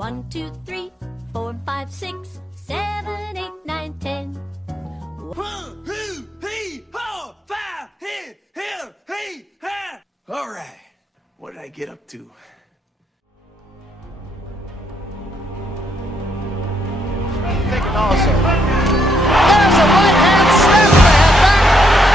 1, 2, 3, 4, 5, 6, 7, 8, 9, 10. 1, 2, 3, 4, 5, 6, 7, 8, 9. All right, what did I get up to? Thinking also. There's a right hand snap the head back,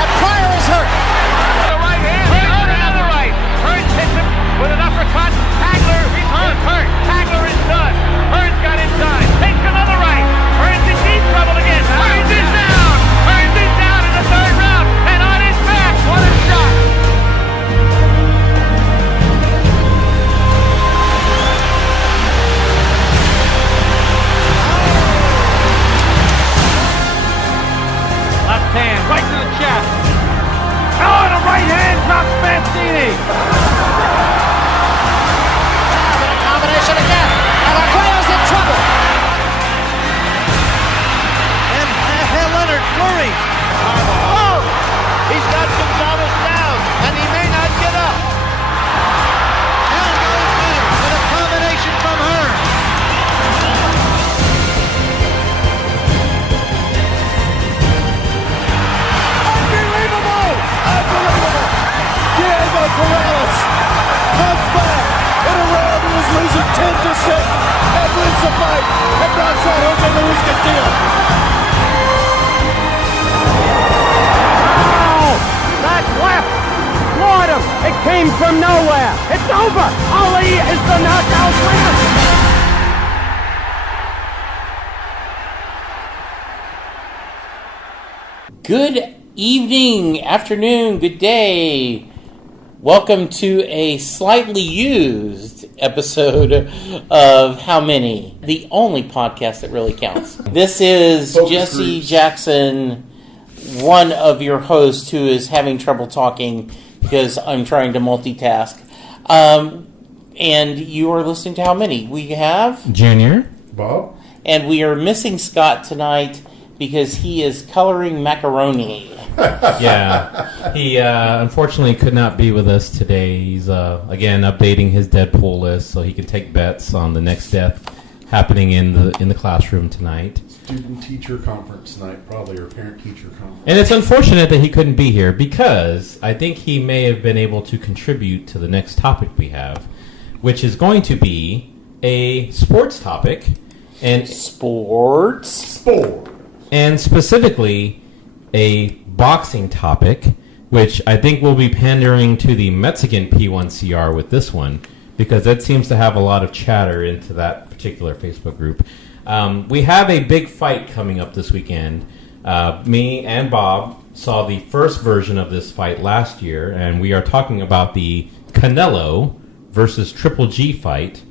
and Pryor is hurt. The right hand, Hurt another right. Hurt hits him with an uppercut. Hagler, he's hurt. Hagler is done. Hearns got inside. Takes another right. Hearns in deep trouble again. Hearns is down. Hearns is down in the third round, and on his back. What a shot! Left hand, right to the chest. Oh, and a right hand drops Mancini. And a combination again, and Arguello's in trouble. And Leonard Fleury. Oh! He's got Gonzalez down, and he may not get up. Down goes Leonard with a combination from Hearns. Unbelievable! Diego Corrales comes back in a round he was losing 10-6 and wins the fight and knocks out Jose Luis Castillo. Oh! That's left! Floored him! It came from nowhere! It's over! Ali is the knockout winner! Good evening, afternoon, good day. Welcome to a slightly used episode of How Many? The only podcast that really counts. This is Focus Jesse groups. Jackson, one of your hosts who is having trouble talking because I'm trying to multitask. And you are listening to How Many? We have... Junior. Bob? And we are missing Scott tonight because he is coloring macaroni. Yeah. He unfortunately could not be with us today. He's, again, updating his Deadpool list so he can take bets on the next death happening in the classroom tonight. Student-teacher conference tonight, probably, or parent-teacher conference. And it's unfortunate that he couldn't be here because I think he may have been able to contribute to the next topic we have, which is going to be a sports topic. And Sport. And specifically, a boxing topic, which I think will be pandering to the Mexican P1CR with this one, because that seems to have a lot of chatter into that particular Facebook group. We have a big fight coming up this weekend. Me and Bob saw the first version of this fight last year, and we are talking about the Canelo versus Triple G fight.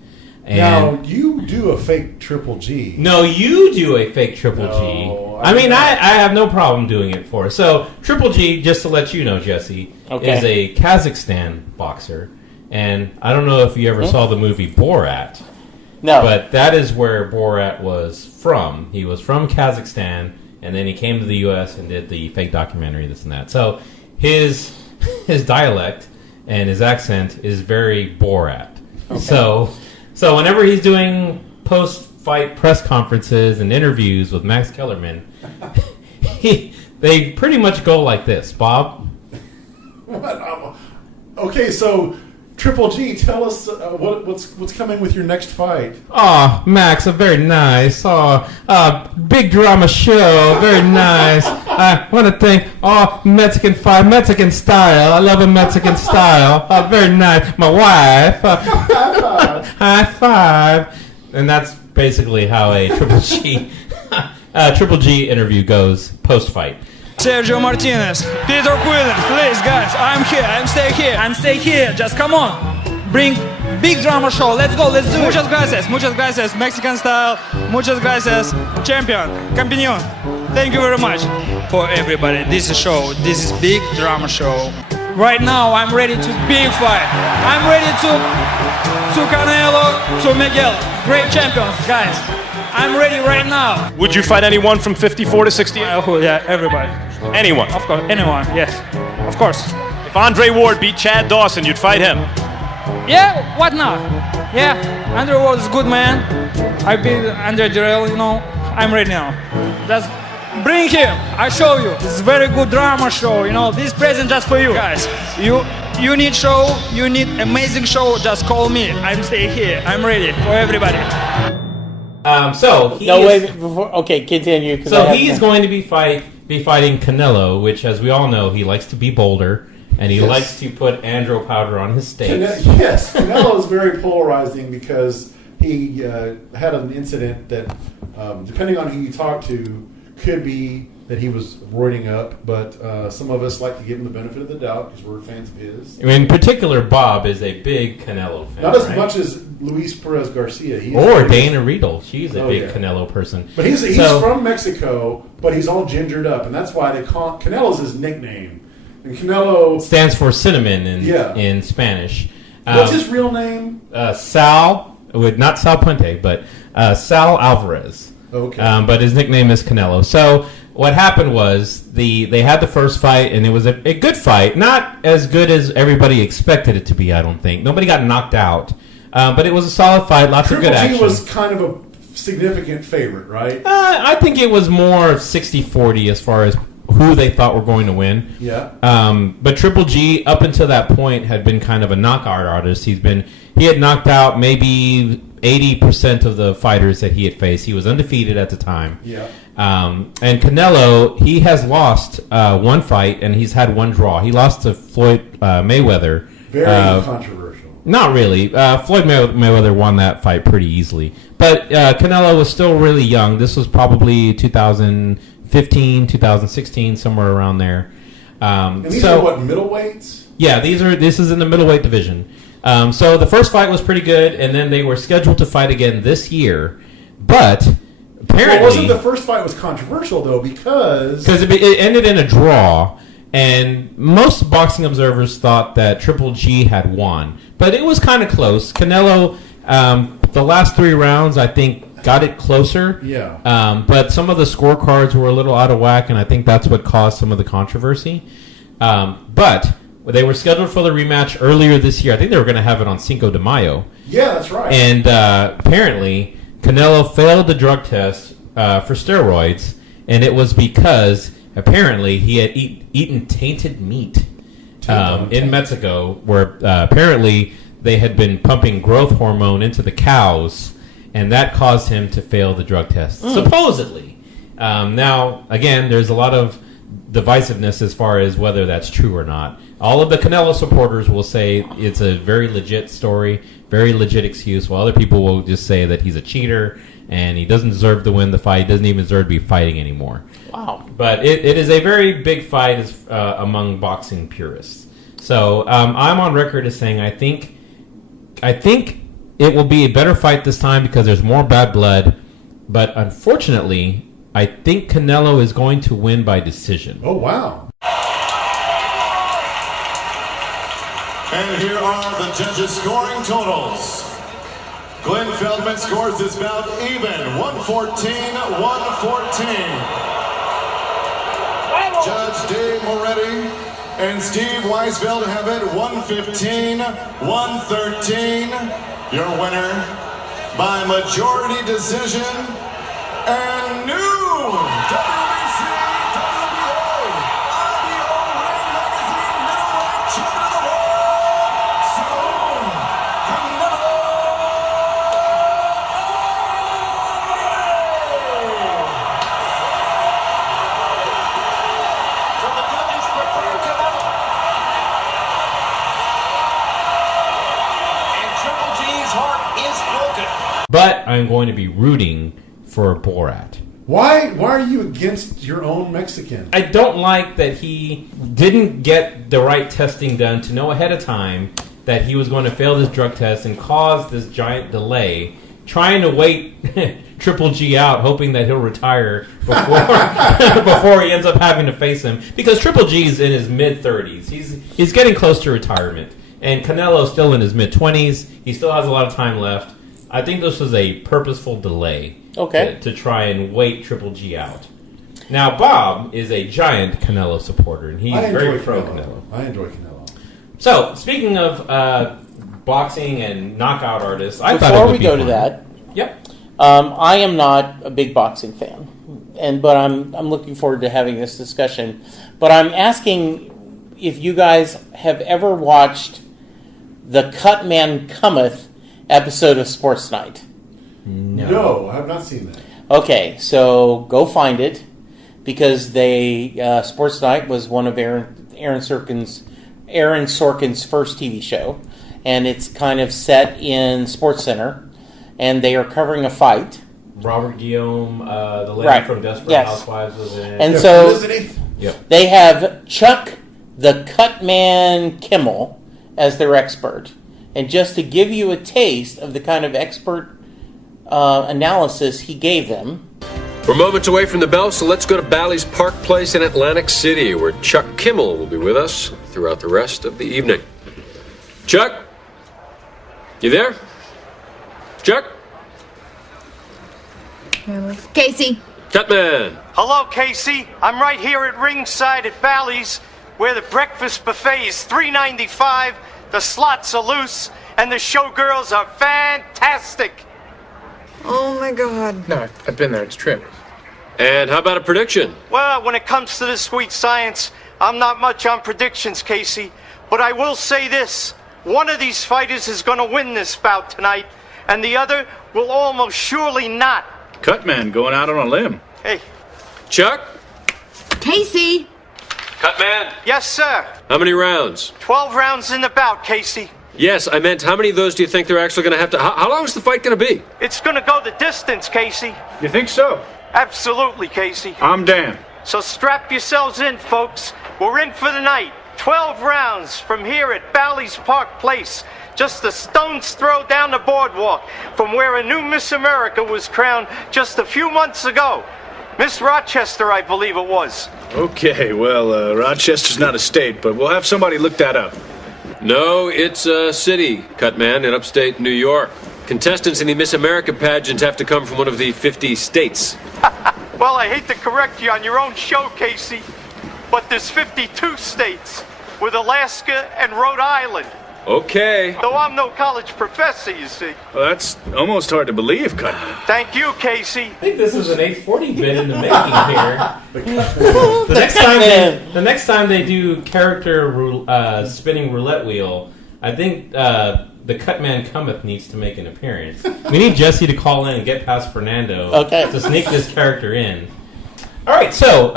And Now, you do a fake Triple G. no, you do a fake Triple G. No, I mean, I have no problem doing it for us. So, Triple G, just to let you know, Jesse, Okay. is a Kazakhstan boxer. And I don't know if you ever saw the movie Borat, No. but that is where Borat was from. He was from Kazakhstan, and then he came to the U.S. and did the fake documentary, this and that. So, his dialect and his accent is very Borat. Okay. So whenever he's doing post-fight press conferences and interviews with Max Kellerman, they pretty much go like this. Bob? What? Okay, so Triple G, tell us what's coming with your next fight. Oh, Max, very nice. Big drama show, very nice. I want to thank Mexican style. I love a Mexican style. Very nice. My wife. High five. And that's basically how a Triple G interview goes post-fight. Sergio Martinez, Peter Quillen, please guys, I'm here, I'm stay here, just come on, bring big drama show, let's go, let's do it. Muchas gracias, Mexican style, muchas gracias, champion, campeón, thank you very much for everybody, this is show, this is big drama show. Right now, I'm ready to big fight, I'm ready to Canelo, to Miguel, great champions, guys. I'm ready right now. Would you fight anyone from 54 to 68? Yeah, everybody. Anyone? Of course, anyone, yes. Of course. If Andre Ward beat Chad Dawson, you'd fight him? Yeah, what not? Yeah, Andre Ward is a good man. I beat Andre Dirrell, I'm ready now. Just bring him. I show you. This is very good drama show. This present just for you guys. You need show. You need amazing show. Just call me. I'm staying here. I'm ready for everybody. Okay, continue. So he's going to be fighting Canelo, which, as we all know, he likes to be bolder and he likes to put andro powder on his steaks. Yes, Canelo is very polarizing because he had an incident that, depending on who you talk to, could be that he was roiding up, but some of us like to give him the benefit of the doubt because we're fans of his. In particular, Bob is a big Canelo fan. Not as much as Luis Perez Garcia. Or Dana Riedel. She's a big Canelo person. But he's from Mexico, but he's all gingered up, and that's why they call Canelo's his nickname. And Canelo stands for cinnamon in Spanish. What's his real name? Sal, not Sal Puente, but Sal Alvarez. Okay. But his nickname is Canelo. So what happened was they had the first fight, and it was a good fight. Not as good as everybody expected it to be, I don't think. Nobody got knocked out. But it was a solid fight, lots of good action. Triple G was kind of a significant favorite, right? I think it was more 60-40 as far as who they thought were going to win. Yeah. But Triple G, up until that point, had been kind of a knockout artist. He had knocked out maybe 80% of the fighters that he had faced. He was undefeated at the time. Yeah. And Canelo, he has lost one fight, and he's had one draw. He lost to Floyd Mayweather. Very controversial. Not really. Floyd Mayweather won that fight pretty easily. But Canelo was still really young. This was probably 2015, 2016, somewhere around there. And these are what, middleweights? Yeah, this is in the middleweight division. So the first fight was pretty good, and then they were scheduled to fight again this year. But apparently, wasn't the first fight was controversial though because it ended in a draw, and most boxing observers thought that Triple G had won, but it was kind of close. Canelo, the last 3 rounds, I think, got it closer. Yeah. But some of the scorecards were a little out of whack, and I think that's what caused some of the controversy. But they were scheduled for the rematch earlier this year. I think they were going to have it on Cinco de Mayo. Yeah, that's right. And apparently, Canelo failed the drug test for steroids, and it was because apparently he had eaten tainted meat in Mexico, where apparently they had been pumping growth hormone into the cows, and that caused him to fail the drug test, supposedly. Now, again, there's a lot of divisiveness as far as whether that's true or not. All of the Canelo supporters will say it's a very legit story, very legit excuse, while other people will just say that he's a cheater and he doesn't deserve to win the fight. He doesn't even deserve to be fighting anymore. Wow. But it is a very big fight among boxing purists. So I'm on record as saying I think it will be a better fight this time because there's more bad blood. But unfortunately, I think Canelo is going to win by decision. Oh, wow. And here are the judges' scoring totals. Glenn Feldman scores this bout even, 114-114. Judge Dave Moretti and Steve Weisfeld have it 115-113. Your winner by majority decision and new WBC WBO IBO Ring Magazine middleweight champion of the world, Saul Canelo. So the judges prefer Canelo. And Triple G's heart is broken. But I'm going to be rooting for Borat. Why are you against your own Mexican? I don't like that he didn't get the right testing done to know ahead of time that he was going to fail this drug test and cause this giant delay, trying to wait Triple G out, hoping that he'll retire before he ends up having to face him. Because Triple G's in his mid-30s. He's getting close to retirement. And Canelo's still in his mid-20s. He still has a lot of time left. I think this was a purposeful delay to try and wait Triple G out. Now, Bob is a giant Canelo supporter, and he's very pro-Canelo. I enjoy Canelo. So, speaking of boxing and knockout artists, I thought it before would we be go fun. to that, Yep. I am not a big boxing fan, but I'm looking forward to having this discussion. But I'm asking if you guys have ever watched the Cut Man Cometh episode of Sports Night. No, I have not seen that. Okay, so go find it, because Sports Night was one of Aaron Sorkin's first TV show, and it's kind of set in Sports Center, and they are covering a fight. Robert Guillaume, the lady from Desperate Housewives was in. And so Yep. they have Chuck the Cutman Kimmel as their expert. And just to give you a taste of the kind of expert analysis he gave them. We're moments away from the bell, so let's go to Bally's Park Place in Atlantic City, where Chuck Kimmel will be with us throughout the rest of the evening. Chuck? You there? Chuck? Casey. Cutman. Hello, Casey. I'm right here at ringside at Bally's, where the breakfast buffet is $3.95, the slots are loose, and the showgirls are fantastic. Oh my God. No, I've been there. It's true. And how about a prediction? Well, when it comes to the sweet science, I'm not much on predictions, Casey. But I will say this. One of these fighters is going to win this bout tonight, and the other will almost surely not. Cutman going out on a limb. Hey. Chuck? Casey. Cutman? Yes, sir. How many rounds? 12 rounds in the bout, Casey. Yes, I meant how many of those do you think they're actually going to have to... How long is the fight going to be? It's going to go the distance, Casey. You think so? Absolutely, Casey. I'm damned. So strap yourselves in, folks. We're in for the night. 12 rounds from here at Bally's Park Place. Just a stone's throw down the boardwalk from where a new Miss America was crowned just a few months ago. Miss Rochester, I believe it was. Okay, well, Rochester's not a state, but we'll have somebody look that up. No, it's a city, Cutman, in upstate New York. Contestants in the Miss America pageant have to come from one of the 50 states. Well, I hate to correct you on your own show, Casey, but there's 52 states, with Alaska and Rhode Island. Okay. Though I'm no college professor, you see. Well, that's almost hard to believe, Cutman. Thank you, Casey. I think this is an 840 bit in the making here. the next time they do character spinning roulette wheel, I think the Cutman Cometh needs to make an appearance. We need Jesse to call in and get past Fernando to sneak this character in. All right, so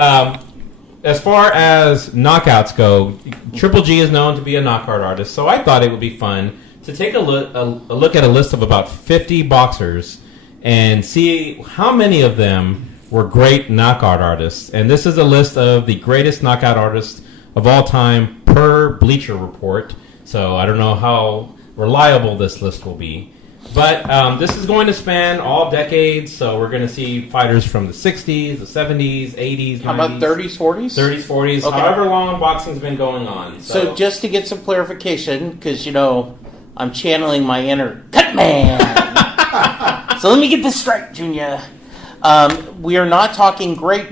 as far as knockouts go, Triple G is known to be a knockout artist, so I thought it would be fun to take a look at a list of about 50 boxers and see how many of them were great knockout artists. And this is a list of the greatest knockout artists of all time per Bleacher Report, so I don't know how reliable this list will be. But this is going to span all decades, so we're going to see fighters from the 60s, the 70s, 80s, 90s. How about 30s, 40s? 30s, 40s, Okay. however long boxing's been going on. So just to get some clarification, because, I'm channeling my inner Cutman. So let me get this straight, Junior. We are not talking great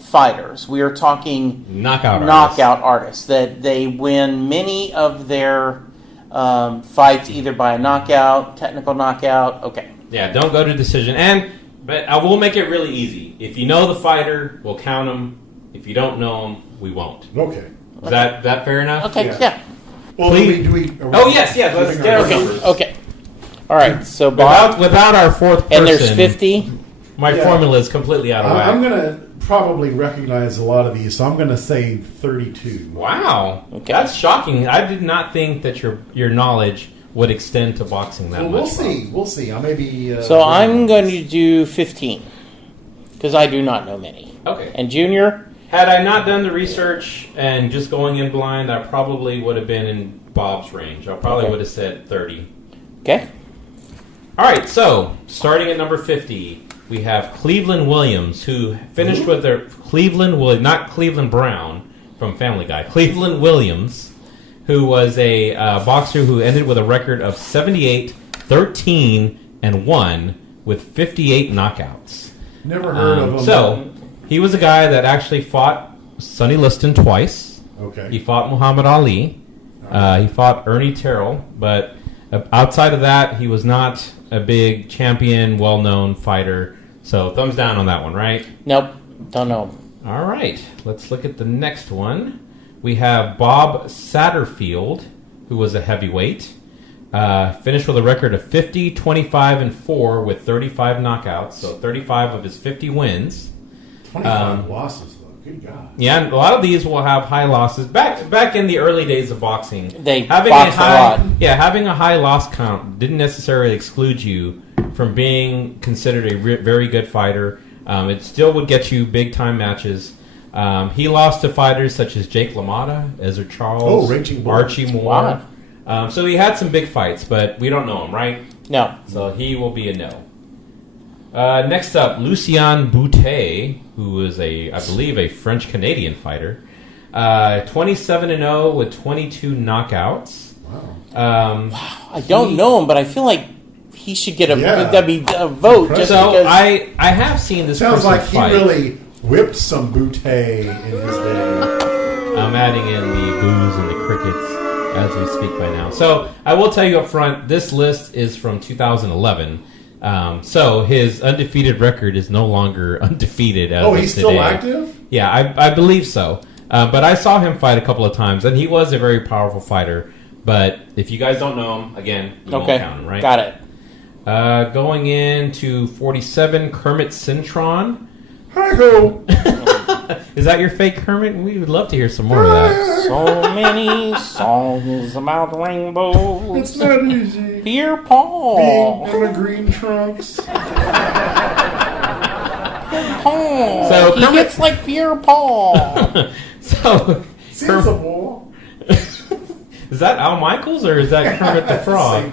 fighters. We are talking knockout artists. That they win many of their fights either by a knockout, technical knockout. Okay. Yeah, don't go to decision. But I will make it really easy. If you know the fighter, we'll count them. If you don't know them, we won't. Okay. Is that fair enough? Okay, yeah. Well, Please. do we Yes. Let's get our numbers. Okay. All right. So Bob, without our fourth person, and there's 50. My formula is completely out of whack. I'm going to probably recognize a lot of these, so I'm going to say 32. Wow. Okay. That's shocking. I did not think that your knowledge would extend to boxing that much. We'll see. I may be... So I'm going to do 15, because I do not know many. Okay. And Junior? Had I not done the research and just going in blind, I probably would have been in Bob's range. I probably would have said 30. Okay. All right, so starting at number 50, we have Cleveland Williams, who finished with their not Cleveland Brown from Family Guy, Cleveland Williams, who was a boxer who ended with a record of 78, 13, and 1 with 58 knockouts. Never heard of him. So he was a guy that actually fought Sonny Liston twice. Okay. He fought Muhammad Ali. He fought Ernie Terrell, but outside of that, he was not a big champion, well-known fighter. So thumbs down on that one, right? Nope, don't know. All right, let's look at the next one. We have Bob Satterfield, who was a heavyweight. Finished with a record of 50, 25, and 4 with 35 knockouts. So 35 of his 50 wins. 25 losses, though. Good God. Yeah, and a lot of these will have high losses. Back in the early days of boxing, Having a high loss count didn't necessarily exclude you from being considered a very good fighter. It still would get you big-time matches. He lost to fighters such as Jake LaMotta, Ezra Charles, Archie Moore. Wow. So he had some big fights, but we don't know him, right? No. So he will be a no. Next up, Lucien Boutet, who is I believe, a French-Canadian fighter. 27-0 with 22 knockouts. Wow. I don't know him, but I feel like he should get a vote. Just so because I have seen this. Sounds person like he fight. really whipped some Boutet in his day. I'm adding in the boos and the crickets as we speak by now. So I will tell you up front, this list is from 2011. So his undefeated record is no longer undefeated as of he's today. still active? Yeah, I believe so. But I saw him fight a couple of times, and he was a very powerful fighter. But if you guys don't know him, again, you won't count him, right? Got it. Going into 47, Kermit Cintron. Hi-ho! Is that your fake Kermit? We would love to hear some more of that. So many songs about rainbows. It's not easy. Pierre Paul. Being in the green trunks. Paul. So he Kermit- gets like Pierre Paul. So Sensible. Is that Al Michaels or is that Kermit the Frog?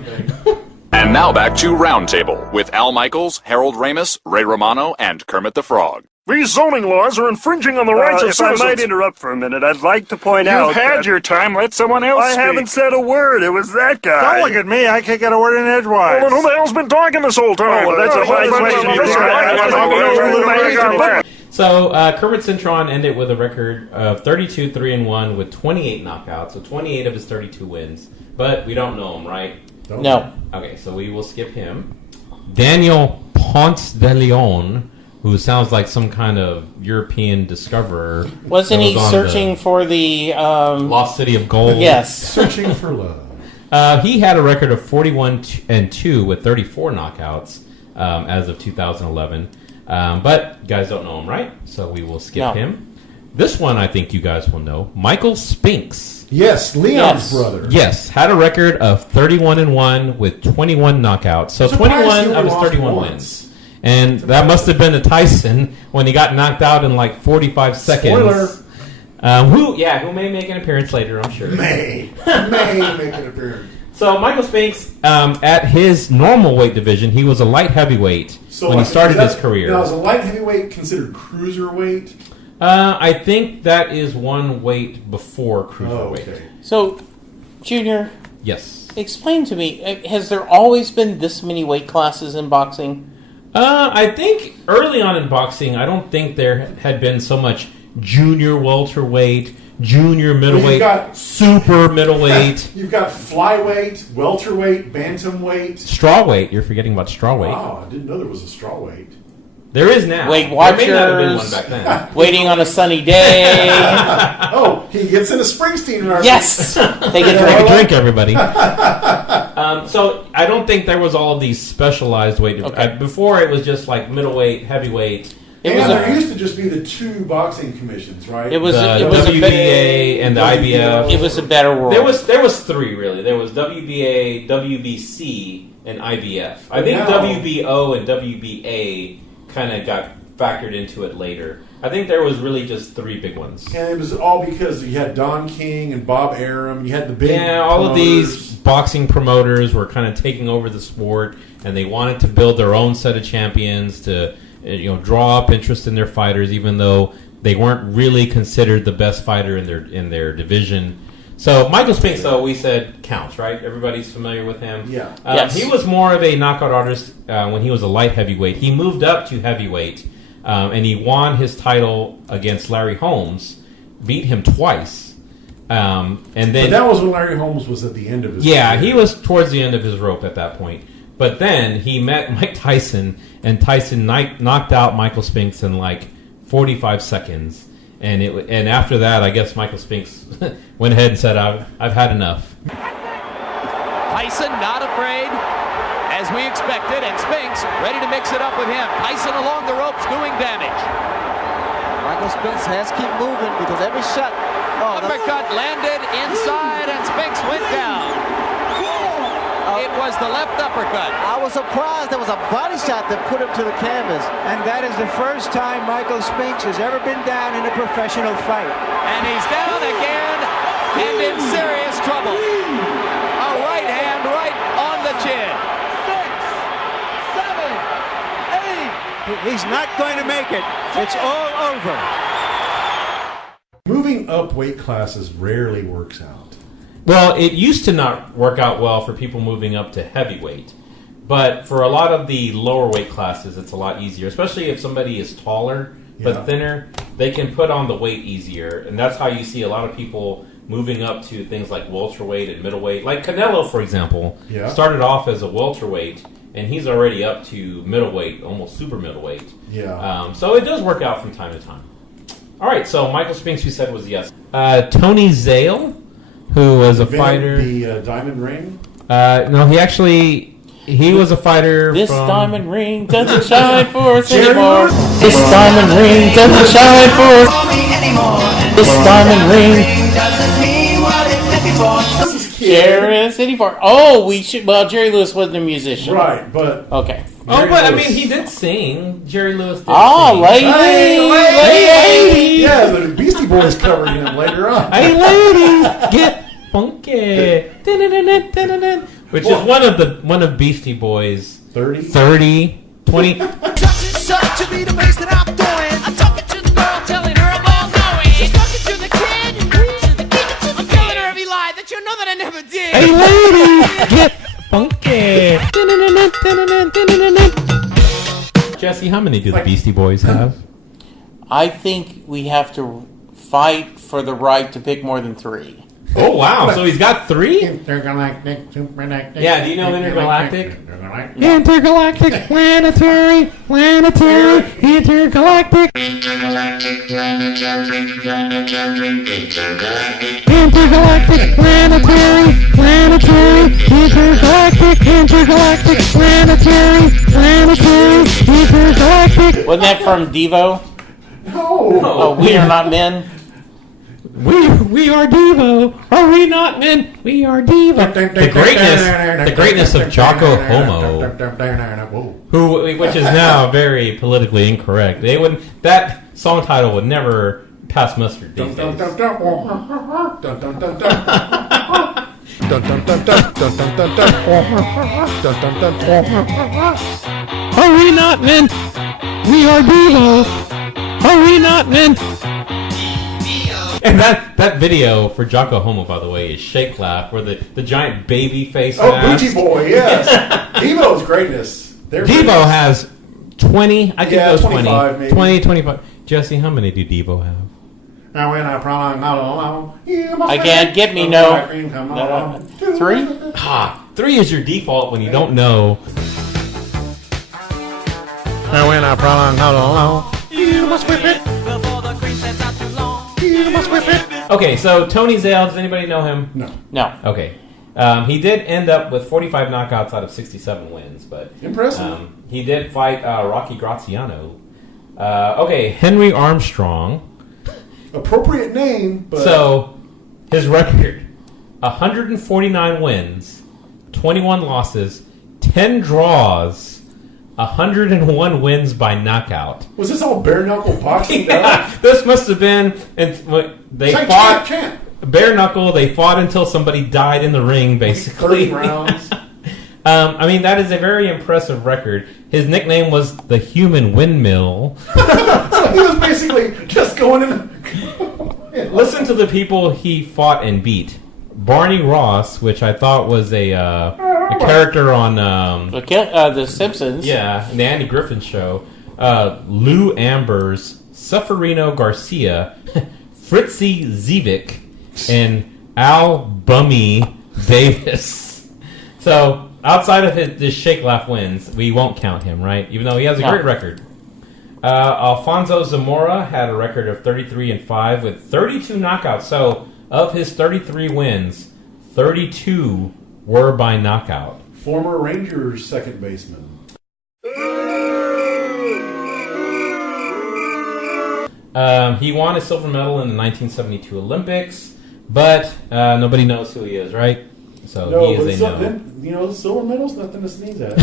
And now back to Roundtable with Al Michaels, Harold Ramis, Ray Romano, and Kermit the Frog. These zoning laws are infringing on the rights of If I citizens. might interrupt for a minute, I'd like to point out... You've had that your time. Let someone else I speak. haven't said a word. It was that guy. Don't look at me. I can't get a word in edgewise. Well, then who the hell's been talking this whole time? Oh, well, that's a high question. So Kermit Cintron ended with a record of 32-3-1 with 28 knockouts, so 28 of his 32 wins. But we don't know him, right? No. Okay, so we will skip him. Daniel Ponce de Leon, who sounds like some kind of European discoverer. Wasn't he searching for the Lost City of Gold? Yes. Searching for love. He had a record of 41-2 with 34 knockouts as of 2011. But you guys don't know him, right? So we will skip him. This one I think you guys will know. Michael Spinks. Yes, Leon's brother. Yes, had a record of 31-1 with 21 knockouts. So 21 of his 31 wins. And that must have been a Tyson when he got knocked out in like 45 seconds. Spoiler. Who may make an appearance later, I'm sure. May make an appearance. So Michael Spinks, at his normal weight division, he was a light heavyweight when he started his career. Now, is a light heavyweight considered cruiserweight? I think that is one weight before cruiserweight. Okay. So, Junior. Yes. Explain to me, has there always been this many weight classes in boxing? I think early on in boxing, I don't think there had been so much junior welterweight, junior middleweight, super middleweight. You've got flyweight, welterweight, bantamweight. Strawweight. You're forgetting about strawweight. Wow, I didn't know there was a strawweight. There is now. Weight There may not have been Watchers. one back then. Waiting on a sunny day. Oh, he gets in a Springsteen reference. Yes! Take a drink, everybody. So I don't think there was all of these specialized weight. Before it was just like middleweight, heavyweight. There used to just be the two boxing commissions, right? It was the a WBA and the IBF. It was a better world. There was three really. There was WBA, WBC, and IBF. I think now- WBO and WBA kind of got factored into it later. I think there was really just three big ones. And it was all because you had Don King and Bob Arum. You had the big all of promoters. these boxing promoters were kind of taking over the sport, and they wanted to build their own set of champions to draw up interest in their fighters, even though they weren't really considered the best fighter in their division. So Michael Spinks, though, we said counts, right? Everybody's familiar with him. Yeah. Yes. He was more of a knockout artist when he was a light heavyweight. He moved up to heavyweight, and he won his title against Larry Holmes, beat him twice. And then But that was when Larry Holmes was at the end of his career. career. He was towards the end of his rope at that point. But then he met Mike Tyson, and Tyson knocked out Michael Spinks in like 45 seconds. And after that, I guess Michael Spinks went ahead and said, I've had enough. Tyson not afraid, as we expected, and Spinks ready to mix it up with him. Tyson along the ropes doing damage. Michael Spinks has to keep moving because every shot... Uppercut landed inside, and Spinks went down. It was the left uppercut. I was surprised there was a body shot that put him to the canvas. And that is the first time Michael Spinks has ever been down in a professional fight. And he's down again and in serious trouble. A right hand right on the chin. 6, 7, 8. He's not going to make it. It's all over. Moving up weight classes rarely works out. Well, it used to not work out well for people moving up to heavyweight. But for a lot of the lower weight classes, it's a lot easier. Especially if somebody is taller but thinner, they can put on the weight easier. And that's how you see a lot of people moving up to things like welterweight and middleweight. Like Canelo, for example, started off as a welterweight, and he's already up to middleweight, almost super middleweight. So it does work out from time to time. All right, so Michael Spinks, you said, was yes. Tony Zale, who was a fighter. The Diamond Ring? No, he was a fighter. This from... diamond ring doesn't shine for us anymore. This diamond ring doesn't shine for us anymore. This diamond ring doesn't mean what it meant before. Share anymore. Oh, we should. Well, Jerry Lewis wasn't a musician, right? But okay. Jerry Lewis. I mean, he did sing. Jerry Lewis did sing. Lady! Yeah, the Beastie Boys covered him later on. Hey, lady, get funky. Which is one of Beastie Boys' 30, 20. Such to be the base that I'm doing. I'm talking to the girl, telling her I'm all knowing. She's talking to the kid, I'm telling her every lie that you know that I never did. Hey, lady, get funky. Jesse, how many do the Beastie Boys have? I think we have to fight for the right to pick more than 3. Oh, wow. So he's got 3? Intergalactic, supergalactic. Yeah, do you know Intergalactic? Intergalactic, planetary, intergalactic. Intergalactic, planetary, intergalactic, planetary, intergalactic. Wasn't that from Devo? No. Oh, We Are Not Men. We are Devo. Are we not men? We are Devo. The greatness of Jocko Homo, which is now very politically incorrect. That song title would never pass muster these days. Are we not men? We are Devo. Are we not men? And that video for Jocko Homo, by the way, is Shake Laugh, where the giant baby face mask. Bougie Boy, yes. Devo's greatness. Devo has 20. I think those 25 maybe. 20, 25. Jesse, how many do Devo have? Now when I prolong all along, I can't get me no. 3? 3 is your default when you don't know. Now when I prolong all along, you must whip it. You must whip it. Okay, so Tony Zale, does anybody know him? No. Okay. He did end up with 45 knockouts out of 67 wins, but impressive. He did fight Rocky Graziano. Okay, Henry Armstrong. Appropriate name, but... So, his record, 149 wins, 21 losses, 10 draws, 101 wins by knockout. Was this all bare knuckle boxing? This must have been... They fought... Bare knuckle, they fought until somebody died in the ring, basically. 30 rounds. I mean, that is a very impressive record. His nickname was the Human Windmill. So he was basically just going in... Listen to the people he fought and beat. Barney Ross, which I thought was a character on... The Simpsons. Yeah, the Andy Griffin Show. Lou Ambers, Seferino Garcia, Fritzy Zivik, and Al Bummy Davis. So, outside of his shake laugh wins, we won't count him, right? Even though he has a great record. Alfonso Zamora had a record of 33-5 with 32 knockouts. So of his 33 wins, 32 were by knockout. Former Rangers second baseman. He won a silver medal in the 1972 Olympics, but nobody knows who he is, right? So he is a no. Then, the silver medal's nothing to sneeze at.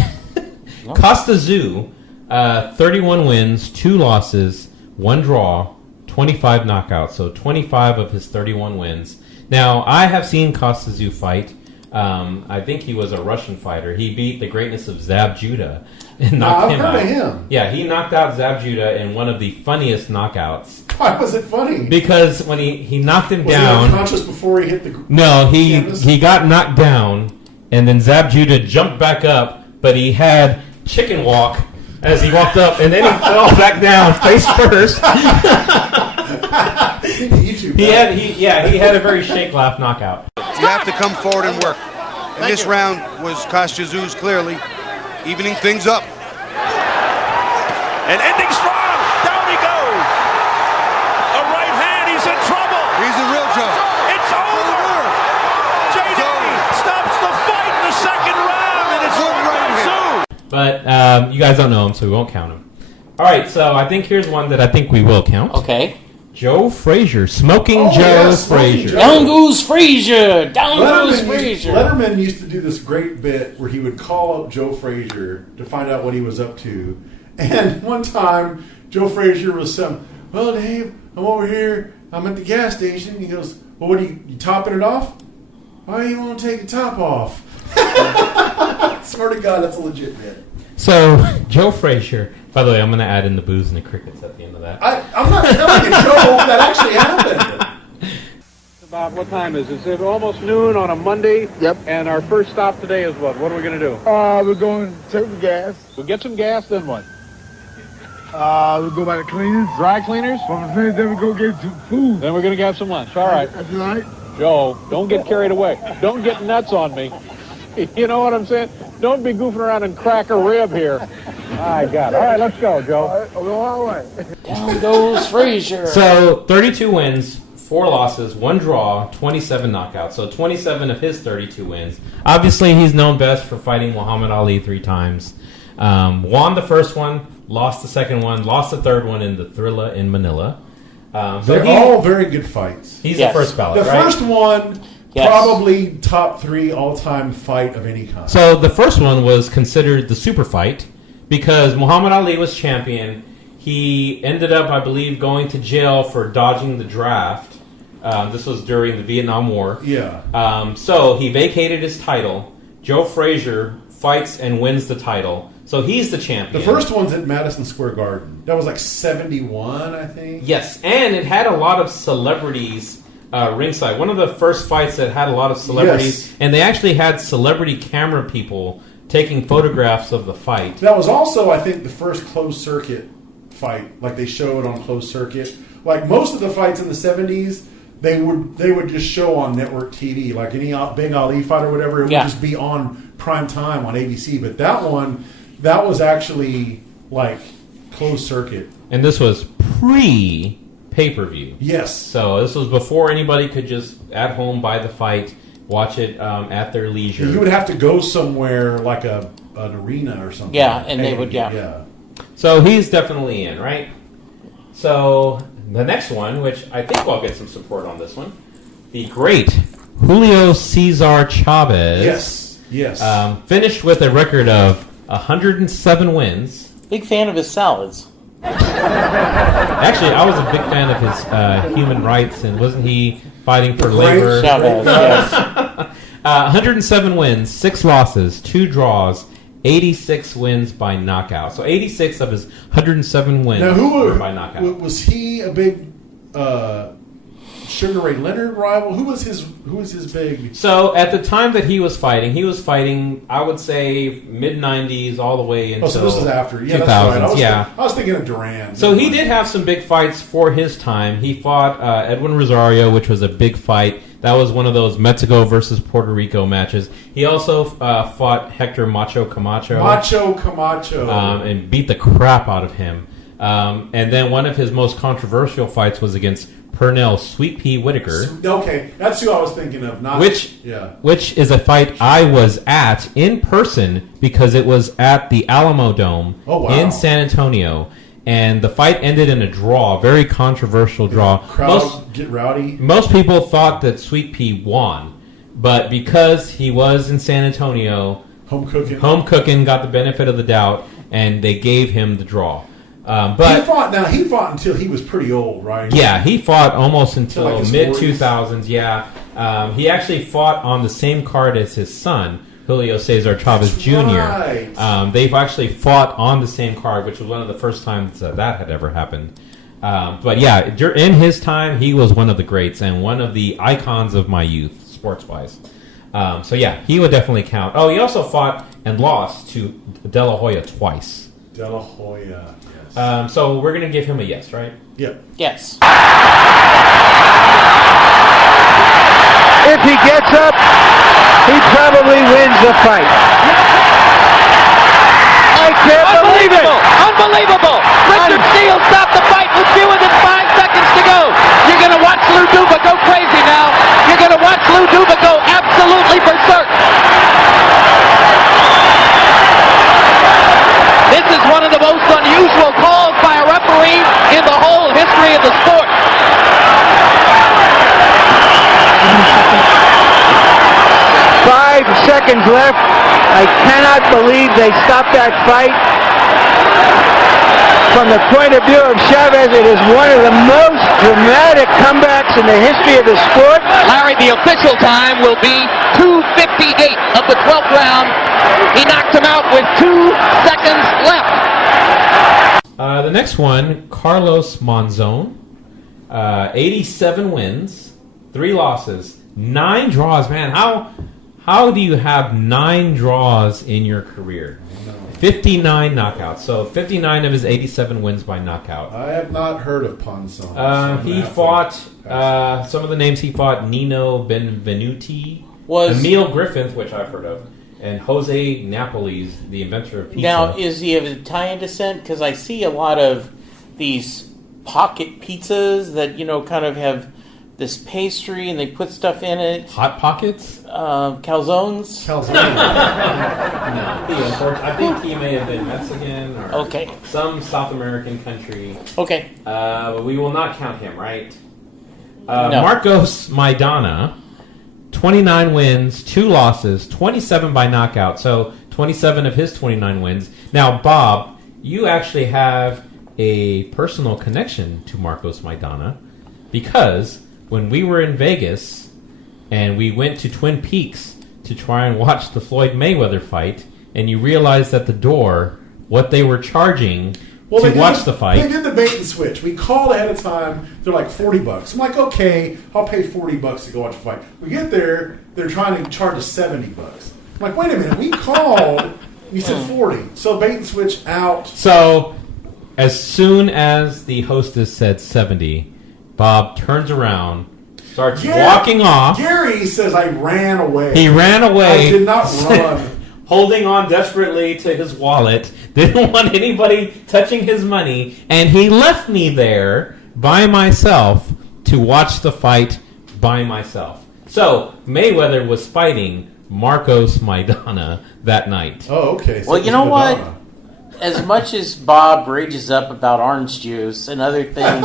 Costa Zoo, 31 wins, 2 losses, 1 draw, 25 knockouts. So 25 of his 31 wins. Now, I have seen Costa Zoo fight. I think he was a Russian fighter. He beat the greatness of Zab Judah and knocked him out. I've heard of him. Yeah, he knocked out Zab Judah in one of the funniest knockouts. Why was it funny? Because when he knocked him was down... Was he unconscious before he hit the... No, he got knocked down, and then Zab Judah jumped back up, but he had chicken walk as he walked up, and then he fell back down face first. He had a very shake laugh knockout. You have to come forward and work. And this round was Costa Zoo's clearly evening things up. And ending strong. Down he goes. A right hand. He's in trouble. He's in real trouble. It's over. JD stops the fight in the second round, and it's over. But you guys don't know him, so we won't count him. All right, so I think here's one that I think we will count. Okay. Joe Frazier, Smoking Joe Frazier. Down goes Frazier. Down goes Frazier. Letterman used to do this great bit where he would call up Joe Frazier to find out what he was up to. And one time, Joe Frazier was saying, "Well, Dave, I'm over here. I'm at the gas station." He goes, "Well, what are you topping it off? Why do you want to take the top off?" Swear to God, that's a legit bit. So, Joe Frazier. By the way, I'm going to add in the booze and the crickets at the end of that. I'm not telling you, Joe, that actually happened. About what time is it? It's almost noon on a Monday. Yep. And our first stop today is what? What are we going to do? We're going to take some gas. We'll get some gas, then what? We'll go by the cleaners. Dry cleaners? From the cleaners, then we go get some food. Then we're going to have some lunch. All right. That's right. Joe, don't get carried away. Don't get nuts on me. You know what I'm saying? Don't be goofing around and crack a rib here. My God. All right, let's go, Joe. All right. Down goes Frazier. So, 32 wins, 4 losses, 1 draw, 27 knockouts. So, 27 of his 32 wins. Obviously, he's known best for fighting Muhammad Ali 3 times. Won the first one, lost the second one, lost the third one in the Thrilla in Manila. They're all very good fights. He's the first ballot, The right? first one, probably top 3 all-time fight of any kind. So the first one was considered the super fight because Muhammad Ali was champion. He ended up, I believe, going to jail for dodging the draft. This was during the Vietnam War. Yeah. So he vacated his title. Joe Frazier fights and wins the title. So he's the champion. The first one's at Madison Square Garden. That was like 71, I think. Yes, and it had a lot of celebrities ringside. One of the first fights that had a lot of celebrities, and they actually had celebrity camera people taking photographs of the fight. That was also, I think, the first closed circuit fight. Like they showed on closed circuit. Like most of the fights in the 70s, they would just show on network TV. Like any Big Ali fight or whatever, it would just be on prime time on ABC. But that one, that was actually like closed circuit. And this was pre-pay-per-view. Yes. So this was before anybody could just at home buy the fight, watch it at their leisure. You would have to go somewhere like an arena or something. Yeah, and they would, So he's definitely in, right? So the next one, which I think I'll get some support on this one, the great Julio Cesar Chavez. Yes. Finished with a record of 107 wins. Big fan of his salads. Actually, I was a big fan of his human rights, and wasn't he fighting for labor? Chavez, yes. 107 wins, 6 losses, 2 draws, 86 wins by knockout. So 86 of his 107 wins now, were by knockout. Was he a big Sugar Ray Leonard rival? Who was his big? So at the time that he was fighting, I would say mid-90s all the way until so this is after. Yeah, 2000s. that's right. I was thinking of Duran. So he did have some big fights for his time. He fought Edwin Rosario, which was a big fight. That was one of those Mexico versus Puerto Rico matches. He also fought Hector Macho Camacho. And beat the crap out of him. And then one of his most controversial fights was against Pernell Sweet Pea Whitaker. Okay, that's who I was thinking of. Which is a fight I was at in person because it was at the Alamo Dome in San Antonio. And the fight ended in a draw, very controversial draw. Crowd get rowdy. Most people thought that Sweet Pea won, but because he was in San Antonio, home cooking got the benefit of the doubt, and they gave him the draw. But he fought until he was pretty old, right? Yeah, he fought almost until like mid 2000s. Yeah, he actually fought on the same card as his son, Julio Cesar Chavez Jr. Right. They've actually fought on the same card, which was one of the first times that had ever happened. But yeah, in his time, he was one of the greats and one of the icons of my youth, sports-wise. So yeah, he would definitely count. Oh, he also fought and lost to De La Hoya twice. De La Hoya, yes. So we're going to give him a yes, right? Yep. Yes. If he gets up, he probably wins the fight. I can't believe it! Unbelievable! Richard Steele stopped the fight with fewer than 5 seconds to go. You're going to watch Lou Duva go crazy now. You're going to watch Lou Duva go absolutely berserk. This is one of the most unusual calls by a referee in the whole history of the sport. 5 seconds left. I cannot believe they stopped that fight. From the point of view of Chavez, it is one of the most dramatic comebacks in the history of the sport. Larry, the official time will be 2:58 of the 12th round. He knocked him out with 2 seconds left. The next one, Carlos Monzon, 87 wins, 3 losses, 9 draws. Man, how do you have 9 draws in your career? 59 knockouts. So 59 of his 87 wins by knockout. I have not heard of Ponzon. He fought, some of the names he fought, Nino Benvenuti, Emil Griffith, which I've heard of, and Jose Napoles, the inventor of pizza. Now, is he of Italian descent? Because I see a lot of these pocket pizzas that, kind of have this pastry and they put stuff in it. Hot Pockets? Calzones? No. I think he may have been Mexican or some South American country. Okay. But we will not count him, right? No. Marcos Maidana, 29 wins, 2 losses, 27 by knockout. So 27 of his 29 wins. Now, Bob, you actually have a personal connection to Marcos Maidana because when we were in Vegas and we went to Twin Peaks to try and watch the Floyd Mayweather fight, and you realized at the door what they were charging to watch the fight. They did the bait and switch. We called ahead of time. They're like $40. I'm like, okay, I'll pay $40 to go watch the fight. We get there. They're trying to charge us $70. I'm like, wait a minute. We called. And you said 40. So bait and switch out. So as soon as the hostess said 70, Bob turns around, starts walking off. Gary says I ran away. He ran away. I did not run. Holding on desperately to his wallet. Didn't want anybody touching his money. And he left me there by myself to watch the fight by myself. So Mayweather was fighting Marcos Maidana that night. Oh, okay. So well, you know what? As much as Bob rages up about orange juice and other things,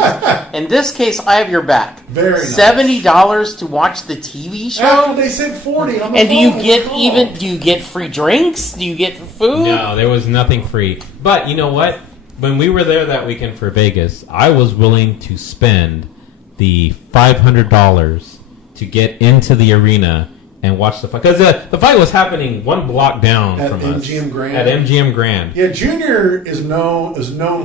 in this case, I have your back. Very nice. $70 to watch the TV show. After they said 40, on the and phone, do you get free drinks? Do you get food? No, there was nothing free. But you know what? When we were there that weekend for Vegas, I was willing to spend the $500 to get into the arena and watch the fight. Because the fight was happening one block down At from MGM us. Grand? At MGM Grand. Yeah, Junior is known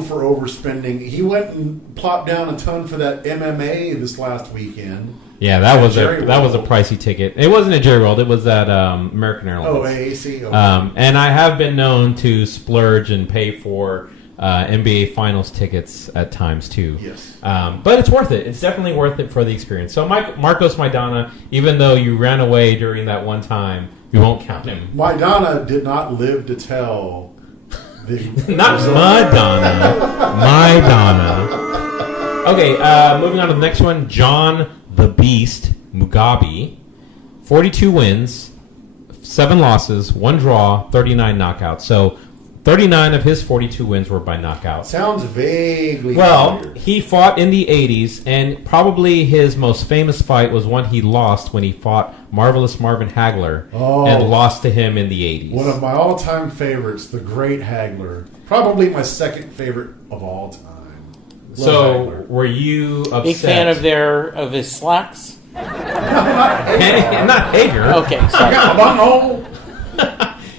for overspending. He went and plopped down a ton for that MMA this last weekend. Yeah, that was Jerry a pricey ticket. It wasn't at Jerry World. It was at American Airlines. Oh, AAC. Okay. And I have been known to splurge and pay for NBA Finals tickets at times too. Yes. But it's worth it. It's definitely worth it for the experience. So Marcos Maidana, even though you ran away during that one time, we won't count him. Maidana did not live to tell the Not Maidana. Okay, moving on to the next one. John the Beast Mugabe. 42 wins, 7 losses, 1 draw, 39 knockouts. So 39 of his 42 wins were by knockout. Sounds vaguely Well, familiar. he fought in the 80s, and probably his most famous fight was one he lost when he fought Marvelous Marvin Hagler and lost to him in the 80s. One of my all-time favorites, the Great Hagler. Probably my second favorite of all time. Love So, Hagler. were you upset? Big fan of his slacks? Not Hager. Okay, sorry.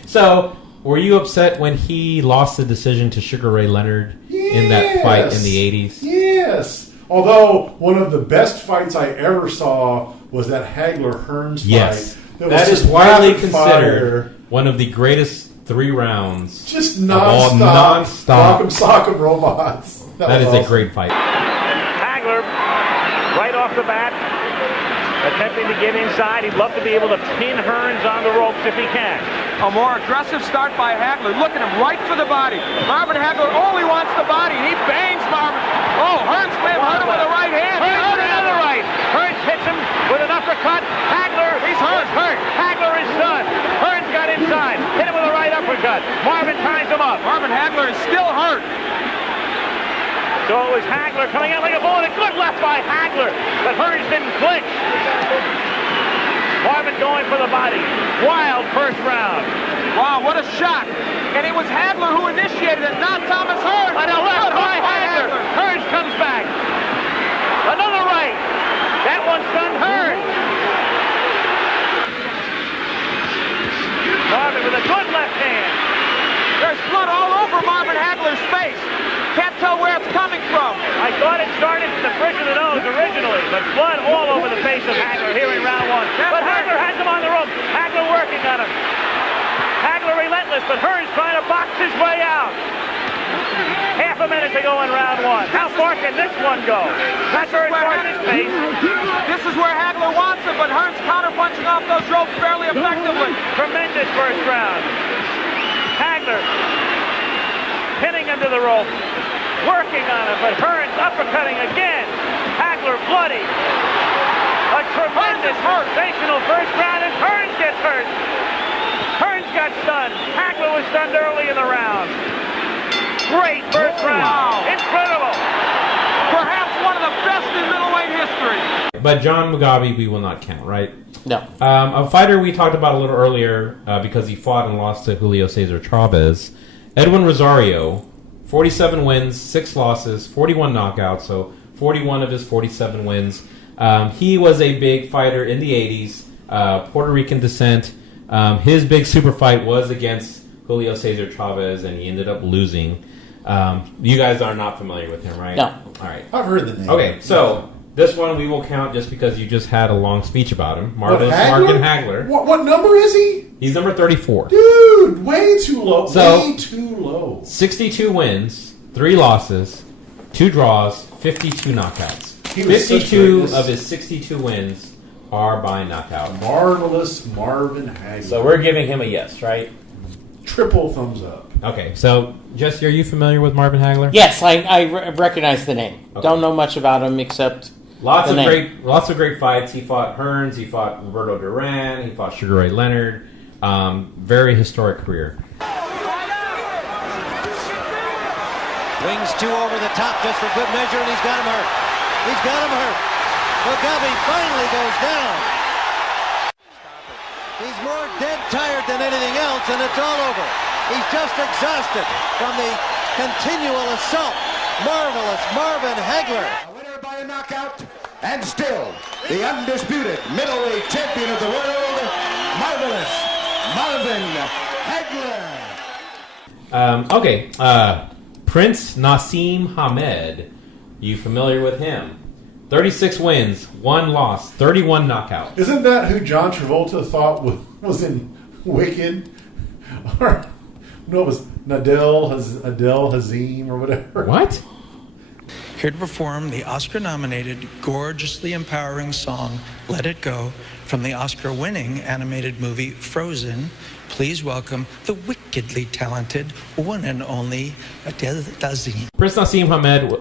So, were you upset when he lost the decision to Sugar Ray Leonard in that fight in the 80s? Yes. Although, one of the best fights I ever saw was that Hagler-Hearns Yes. fight. That was is widely rapid fire. considered one of the greatest 3 rounds. Just of all non-stop. Rock'em sock'em robots. That is was a great fight. Hagler, right off the bat, attempting to get inside. He'd love to be able to pin Hearns on the ropes if he can. A more aggressive start by Hagler. Look at him, right for the body. Marvin Hagler only wants the body. He bangs Marvin. Oh, Hearns may have hurt him with a right hand. Hearns another right. Hearns hits him with an uppercut. Hagler, he's hurt. Hagler is done. Hearns got inside. Hit him with a right uppercut. Marvin ties him up. Marvin Hagler is still hurt. So it was Hagler coming out like a bullet. A good left by Hagler, but Hearns didn't flinch. Marvin going for the body. Wild first round. Wow, what a shot. And it was Hagler who initiated it, not Thomas Hearns. On a left by Hagler. Hearns comes back. Another right. That one stunned Hearns. Marvin with a good left hand. There's blood all over Marvin Hagler's face. Can't tell where it's coming from. I thought it started at the bridge of the nose originally, but blood all over the face of Hagler here in round 1. But Hagler has him on the rope. Hagler working on him. Hagler relentless, but Hearns trying to box his way out. Half a minute to go in round 1. How far can this one go? Not very far in this pace. This is where Hagler wants it, but Hearns counterpunching off those ropes fairly effectively. Tremendous first round. Hagler pinning him to the rope, working on him, but Hearns uppercutting again. Hagler bloody. A tremendous, sensational first round, and Hearns gets hurt. Hearns got stunned. Hagler was stunned early in the round. Great first round. Wow. Incredible. Perhaps one of the best in middleweight history. But John Mugabe, we will not count, right? No. A fighter we talked about a little earlier because he fought and lost to Julio Cesar Chavez. Edwin Rosario, 47 wins, 6 losses, 41 knockouts, so 41 of his 47 wins. He was a big fighter in the 80s, Puerto Rican descent. His big super fight was against Julio Cesar Chavez, and he ended up losing. You guys are not familiar with him, right? No. All right. I've heard the name. Okay, so this one we will count just because you just had a long speech about him. Marvin Hagler. What number is he? He's number 34. Dude, way too low. So, way too low. 62 wins, 3 losses, 2 draws, 52 knockouts. 52 of his 62 wins are by knockout. Marvelous Marvin Hagler. So we're giving him a yes, right? Triple thumbs up. Okay, so Jesse, are you familiar with Marvin Hagler? Yes, I recognize the name. Okay. Don't know much about him except Lots the name. of great fights. He fought Hearns, he fought Roberto Duran, he fought Sugar Ray Leonard. Very historic career. Wings 2 over the top just for good measure, and he's got him hurt. He's got him hurt. Mugabe finally goes down. He's more dead tired than anything else, and it's all over. He's just exhausted from the continual assault. Marvelous Marvin Hagler. A winner by a knockout, and still the undisputed middleweight champion of the world, marvelous Marvin Hagler. Okay, Prince Nassim Hamed. You familiar with him? 36 wins, 1 loss, 31 knockouts. Isn't that who John Travolta thought was in Wicked? Or no, it was Adele Hazim or whatever. What? Here to perform the Oscar-nominated, gorgeously empowering song "Let It Go" from the Oscar-winning animated movie Frozen. Please welcome the wickedly talented one and only Adele Dazeem. Prince Nassim Hamed,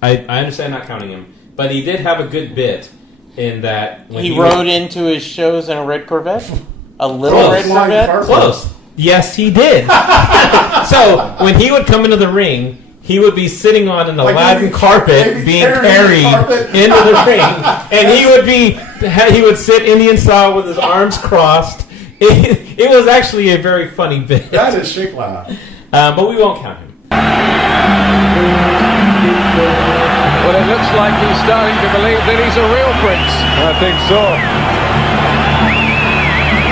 I understand not counting him, but he did have a good bit in that when he rode into his shows in a red Corvette? A little red Corvette? Close. Yes, he did. So when he would come into the ring, he would be sitting on an Aladdin carpet being carried into the ring, and he would sit Indian style with his arms crossed. It was actually a very funny bit. That is shake laugh. But we won't count him. Well, it looks like he's starting to believe that he's a real prince. I think so.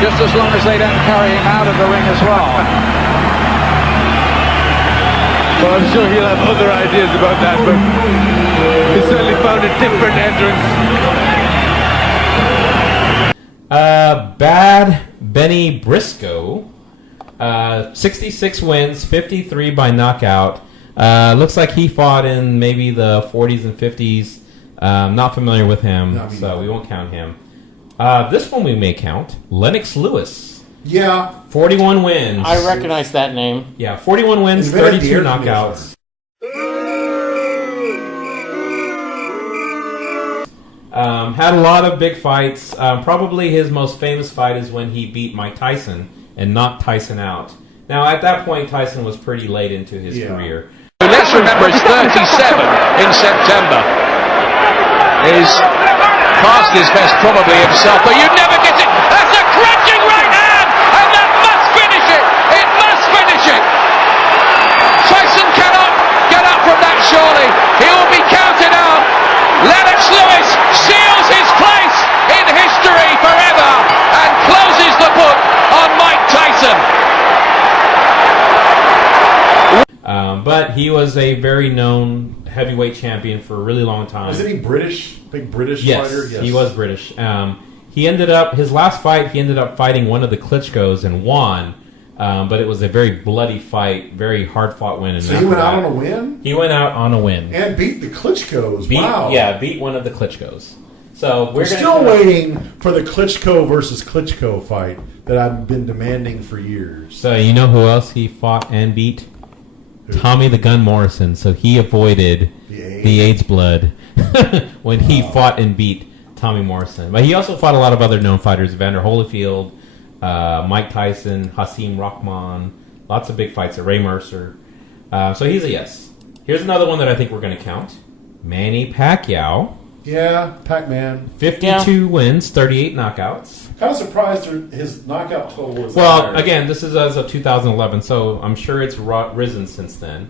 Just as long as they don't carry him out of the ring as well. Well, I'm sure he'll have other ideas about that, but he certainly found a different entrance. Bad Benny Briscoe, 66 wins, 53 by knockout. Looks like he fought in maybe the 40s and 50s. Not familiar with him, so we won't count him. This one we may count. Lennox Lewis. Yeah. 41 wins. I recognize that name. Yeah, 41 wins, 32 knockouts. Had a lot of big fights. Probably his most famous fight is when he beat Mike Tyson and knocked Tyson out. Now, at that point, Tyson was pretty late into his career. Let's remember he's 37 in September. He's past his best probably himself, but you never get it. That's a crunching right hand, and that must finish it. It must finish it. Tyson cannot get up from that surely. He will be counted out. Lennox Lewis seals his place in history forever and closes the book on Mike Tyson. But he was a very known heavyweight champion for a really long time. Wasn't he British? Big British Yes, fighter? Yes, he was British. He ended up, his last fight, he ended up fighting one of the Klitschko's and won. But it was a very bloody fight, very hard-fought win. And so he went out on a win? He went out on a win. And beat the Klitschko's. Wow. Yeah, beat one of the Klitschko's. So we're still waiting for the Klitschko versus Klitschko fight that I've been demanding for years. So you know who else he fought and beat? Who? Tommy the Gun Morrison. So he avoided the AIDS blood when he fought and beat Tommy Morrison. But he also fought a lot of other known fighters: Evander Holyfield, Mike Tyson, Hasim Rahman. Lots of big fights. Ray Mercer. So he's a yes. Here's another one that I think we're going to count: Manny Pacquiao. Yeah, Pac-Man. 52 wins, 38 knockouts. Kind of surprised his knockout total was Well, again, this is as of 2011, so I'm sure it's risen since then.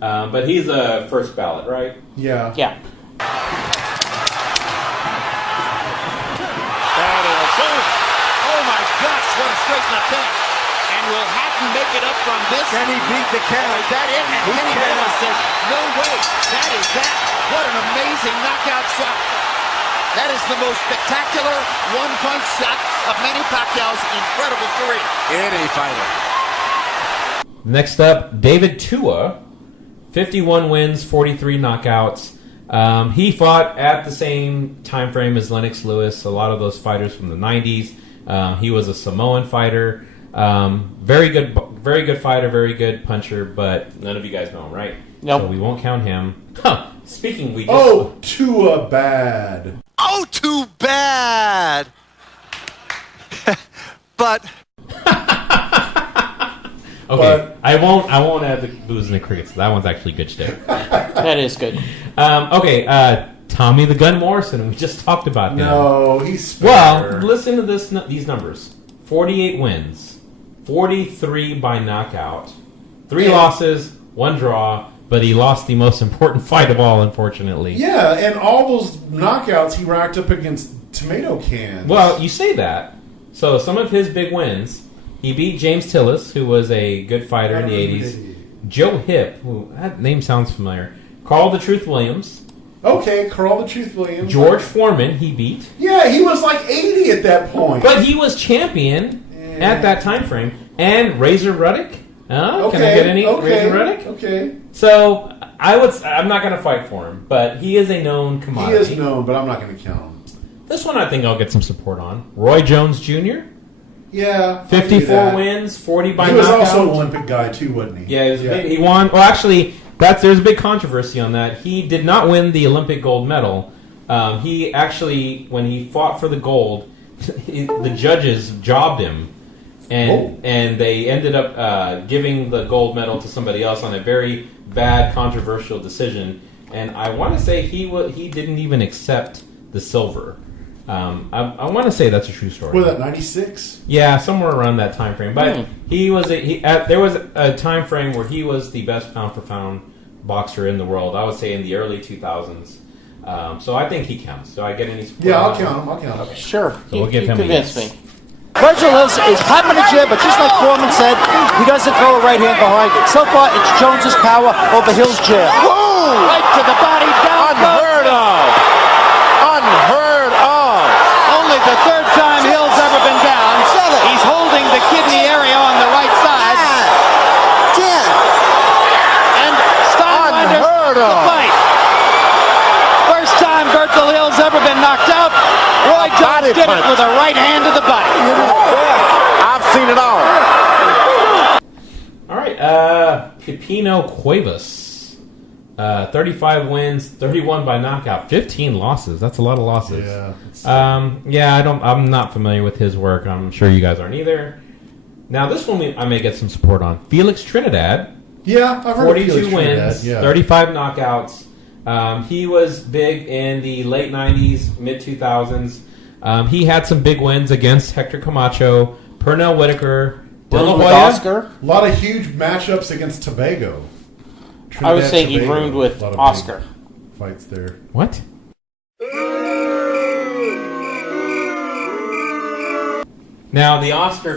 But he's a first ballot, right? Yeah. Yeah. Oh my gosh, what a straight left hand. And will Hatton make it up from this? Can he beat the count? Is that it? And Kenny Bennett says, no way. That is that. What an amazing knockout shot. That is the most spectacular one-punch shot of Manny Pacquiao's incredible career. Any fighter. Next up, David Tua, 51 wins, 43 knockouts. He fought at the same time frame as Lennox Lewis, a lot of those fighters from the 90s. He was a Samoan fighter. Very good fighter, very good puncher, but none of you guys know him, right? Nope. So we won't count him. Speaking, we just... Oh, Tua bad. Oh, too bad. But... Okay, I won't add the booze and the crickets. That one's actually good shit. That is good. Okay, Tommy the Gun Morrison. We just talked about him. No, he's fair. Well, listen to these numbers: 48 wins, 43 by knockout, 3 losses, 1 draw. But he lost the most important fight of all, unfortunately. Yeah, and all those knockouts he racked up against tomato cans. Well, you say that, So some of his big wins, he beat James Tillis, who was a good fighter in the 80s. Joe Hipp, who that name sounds familiar. Carl the Truth Williams. Okay, Carl the Truth Williams. George Foreman, he beat. Yeah, he was like 80 at that point. But he was champion at that time frame. And Razor Ruddock. Can I get any Razor Ruddock? Okay. So I'm not going to fight for him, but he is a known commodity. He is known, but I'm not going to count him. This one I think I'll get some support on. Roy Jones Jr. Yeah, 54 wins, 40 by knockout. He was also an Olympic guy too, wasn't he? Yeah, he won. Well, actually, there's a big controversy on that. He did not win the Olympic gold medal. He actually, when he fought for the gold, the judges jobbed him, and they ended up giving the gold medal to somebody else on a very bad, controversial decision. And I want to say he didn't even accept the silver. I want to say that's a true story. Was that 96? Yeah, somewhere around that time frame. But there was a time frame where he was the best pound for pound boxer in the world. I would say in the early 2000s. So I think he counts. Do I get any support? Yeah, I'll count him. Okay. Sure. So we'll give him a convinced yes. me. Virgil is popping a jab, but just like Foreman said, he doesn't throw a right hand behind it. So far, it's Jones's power over Hill's jab. Whoa! Right to the body, down. Unheard of. Unheard of. Only the third time Hill's ever been down. He's holding the kidney area on the right side. And Steinwinder, the fight. First time Virgil Hill's ever been knocked out. Roy Jones did it with a right hand to the body. I've seen it all. All right, Pipino Cuevas. 35 wins, 31 by knockout, 15 losses. That's a lot of losses. Yeah. I'm not familiar with his work. I'm sure you guys aren't either. Now, this one I may get some support on. Felix Trinidad. Yeah, I've heard 42 of Felix wins, Trinidad, yeah. 35 knockouts. He was big in the late 90s, mid 2000s. He had some big wins against Hector Camacho, Pernell Whitaker, De La Hoya. Oscar. A lot of huge matchups against Tobago. I would say he Tobago, roomed with a lot of Oscar. big fights there. What? Now, the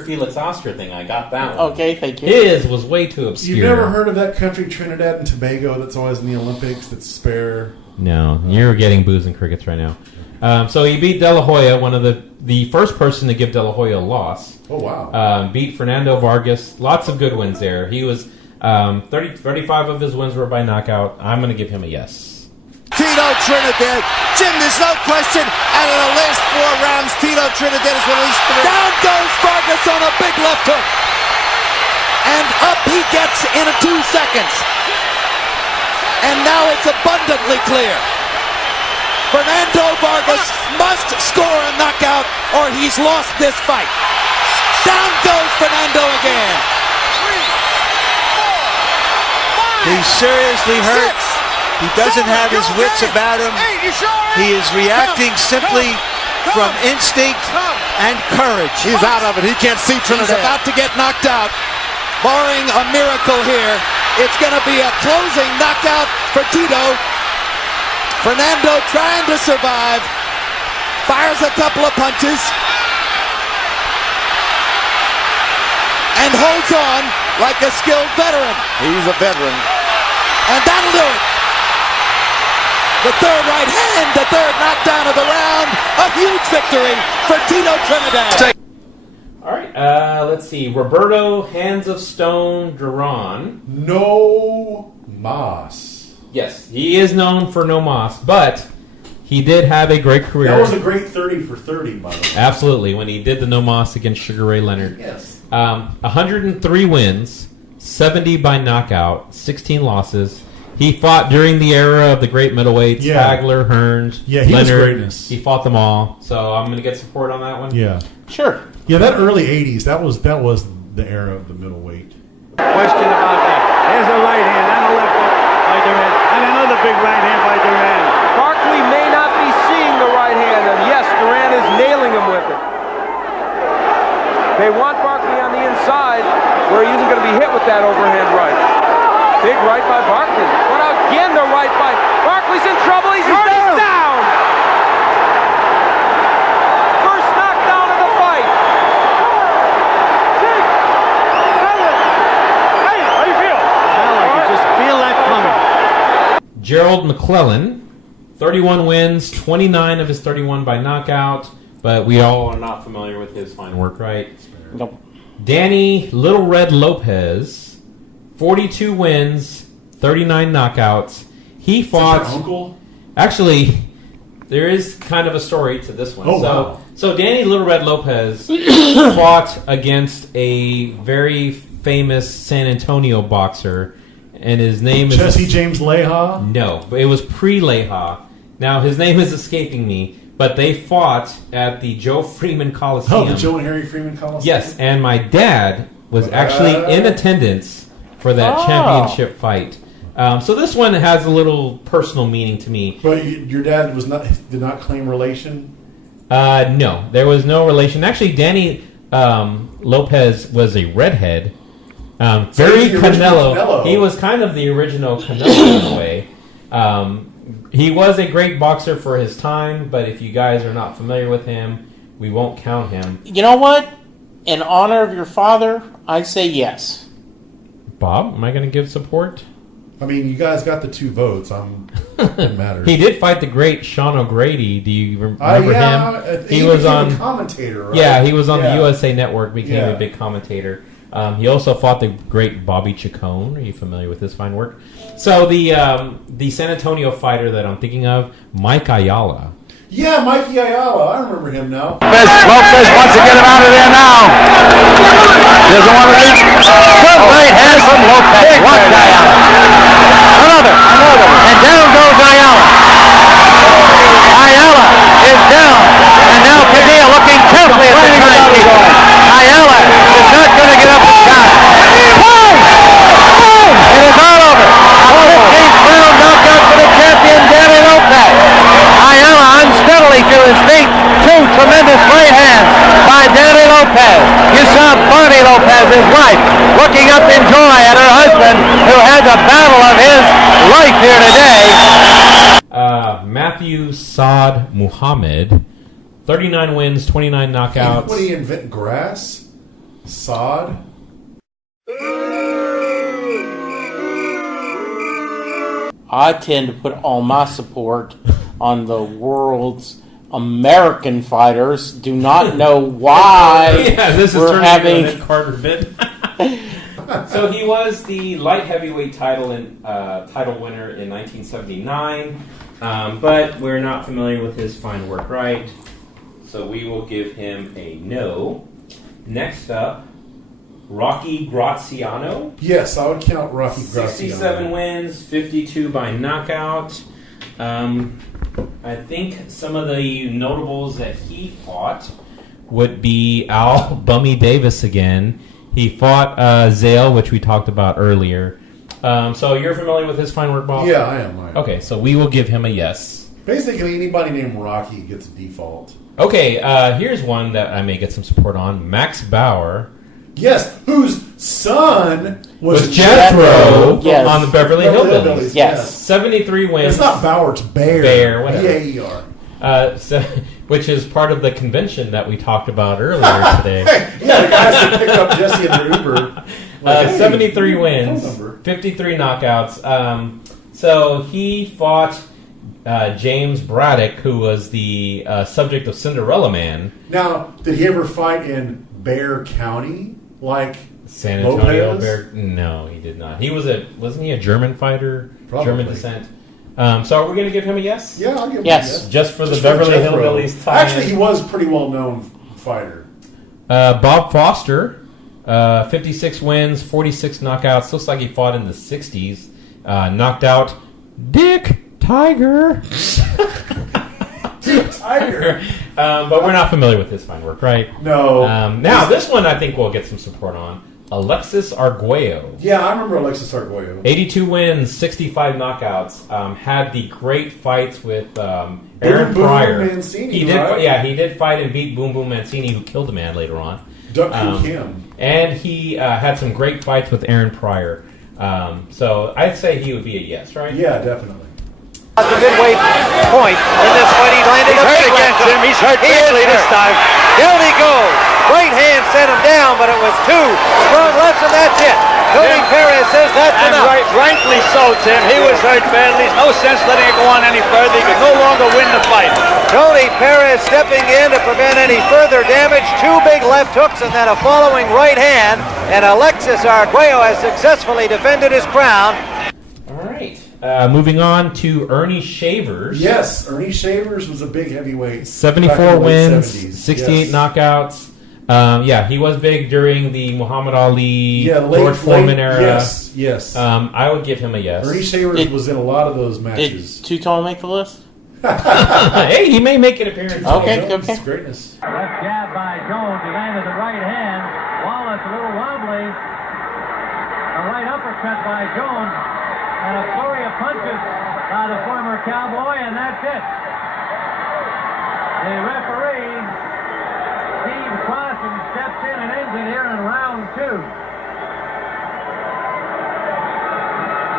Felix Oscar thing, I got that one. Okay, thank you. His was way too obscure. You've never heard of that country, Trinidad and Tobago, that's always in the Olympics, that's spare? No, you're getting booze and crickets right now. So he beat De La Hoya, one of the first person to give De La Hoya a loss. Oh, wow. Beat Fernando Vargas. Lots of good wins there. He was 35 of his wins were by knockout. I'm going to give him a yes. Tito Trinidad. Jim, there's no question. Out of the last 4 rounds, Tito Trinidad has released 3. Down goes Vargas on a big left hook. And up he gets in 2 seconds. And now it's abundantly clear. Fernando Vargas must score a knockout or he's lost this fight. Down goes Fernando again. He's seriously hurt. He doesn't have his wits about him. He is reacting simply from instinct and courage. He's out of it. He can't see Trinidad. He's about to get knocked out. Barring a miracle here, it's going to be a closing knockout for Tito. Fernando trying to survive. Fires a couple of punches. And holds on like a skilled veteran. He's a veteran. And that'll do it. The third right hand, the third knockdown of the round. A huge victory for Tito Trinidad. All right, let's see. Roberto Hands of Stone Duran. No Mas. Yes, he is known for no Mas, but he did have a great career. That was a great 30 for 30, by the way. Absolutely, when he did the no Mas against Sugar Ray Leonard. Yes. 103 wins, 70 by knockout, 16 losses. He fought during the era of the great middleweights, Hagler, Hearns, Yeah, he Leonard. was greatness. He fought them all. So I'm going to get support on that one. Yeah. Sure. Yeah, that early 80s, that was the era of the middleweight. Question about that. There's a right hand and a left hook by Duran, and another big right hand by Duran. Barkley may not be seeing the right hand, and yes, Duran is nailing him with it. They want Barkley on the inside, where he isn't going to be hit with that overhand right. Big right by Barkley. But again, the right by Barkley's in trouble. He's hurt. He's down. First knockdown of the fight. Gerald McClellan, 31 wins, 29 of his 31 by knockout, but we all are not familiar with his fine work, right? Nope. Danny Little Red Lopez, 42 wins, 39 knockouts. He fought... Is that your uncle? Actually, there is kind of a story to this one. Oh, wow. So Danny Little Red Lopez fought against a very famous San Antonio boxer, and his name is... Jesse James Leha? No, but it was pre-Leha. Now, his name is escaping me, but they fought at the Joe Freeman Coliseum. Oh, the Joe and Harry Freeman Coliseum? Yes, and my dad was actually in attendance for that championship fight. So this one has a little personal meaning to me. But your dad did not claim relation? No, there was no relation. Actually, Danny Lopez was a redhead. Very Canelo. He was kind of the original Canelo in a way. He was a great boxer for his time, but if you guys are not familiar with him, we won't count him. You know what? In honor of your father, I say yes. Bob, am I going to give support? I mean, you guys got the 2 votes. It matters. He did fight the great Sean O'Grady. Do you remember him? He was a commentator, right? Yeah, he was on the USA Network, became a big commentator. He also fought the great Bobby Chacon. Are you familiar with his fine work? So the San Antonio fighter that I'm thinking of, Mike Ayala. Yeah, Mikey Ayala. I remember him now. Lopez wants to get him out of there now. Doesn't want to leave. Good right hand from Lopez. Watch Ayala. Another. And down goes Ayala. Ayala is down. And now Padilla looking carefully at the timekeeper. Ayala is not going to get up and shot. Boom! Boom! It is all over. A 15th round knockout for the champion, Danny Lopez. Ayala unsteadily to his feet. 2 tremendous right hands by Danny Lopez. You saw Barney Lopez, his wife, looking up in joy at her husband, who had the battle of his life here today. Matthew Saad Muhammad, 39 wins, 29 knockouts. What did he invent? Grass? Sod? I tend to put all my support on the world's American fighters. Do not know why this is we're having a Carter bit. So he was the light heavyweight title winner in 1979, but we're not familiar with his fine work, right? So we will give him a no. Next up, Rocky Graziano. Yes, I would count Rocky Graziano. 67 wins, 52 by knockout. I think some of the notables that he fought would be Al Bummy Davis again. He fought Zale, which we talked about earlier. So you're familiar with his fine work, Bob? Yeah, I am. Okay, so we will give him a yes. Basically, anybody named Rocky gets a default. Okay, here's one that I may get some support on. Max Bauer. Yes, whose son was Jethro Yes. on the Beverly Hillbillies. Yes. 73 wins. It's not Bauer, it's Bear. Bear, whatever. B-A-E-R. Which is part of the convention that we talked about earlier today. Yeah, the guys that picked up Jesse in their Uber. 73 wins, 53 knockouts. So he fought James Braddock, who was the subject of Cinderella Man. Now, did he ever fight in Bear County? Like San Antonio Lopez? Bear? No, he did not. He was wasn't he a German fighter? Probably. German descent. So are we going to give him a yes? Yeah, I'll give him Yes. a yes. Just for the Just Beverly Jethro. Hillbillies tie. Actually, he was a pretty well-known fighter. Bob Foster, 56 wins, 46 knockouts. Looks like he fought in the 60s. Knocked out Dick Tiger. Tiger. But we're not familiar with his fine work, right? No. Now, this one I think we'll get some support on. Alexis Arguello. Yeah, I remember Alexis Arguello. 82 wins, 65 knockouts. Had the great fights with Aaron Boom Boom Pryor. Mancini, He did, right? he did fight and beat Boom Boom Mancini, who killed a man later on. Duck Kim. And he had some great fights with Aaron Pryor. So I'd say he would be a yes, right? Yeah, definitely. At the midway point in this fight, he's landing a big against him. He's hurt badly this time. Down he goes. Right hand sent him down, but it was 2 strong lefts, and that's it. Tony Perez says that's enough. Rightly so, Tim. He was hurt badly. No sense letting it go on any further. He could no longer win the fight. Tony Perez stepping in to prevent any further damage. 2 big left hooks and then a following right hand. And Alexis Arguello has successfully defended his crown. All right. Moving on to Ernie Shavers. Yes, Ernie Shavers was a big heavyweight. 74 wins, 70s. 68 Yes. knockouts. He was big during the Muhammad Ali, late, George Foreman era. Yes. I would give him a yes. Ernie Shavers was in a lot of those matches. Did Too Tall make the list? Hey, he may make an appearance. Okay. It's greatness. Left jab by Jones. He landed the right hand. Wallace a little wobbly. A right uppercut by Jones. And a flurry of punches by the former Cowboy, and that's it. The referee, Steve Clausen, steps in and ends it here in round 2.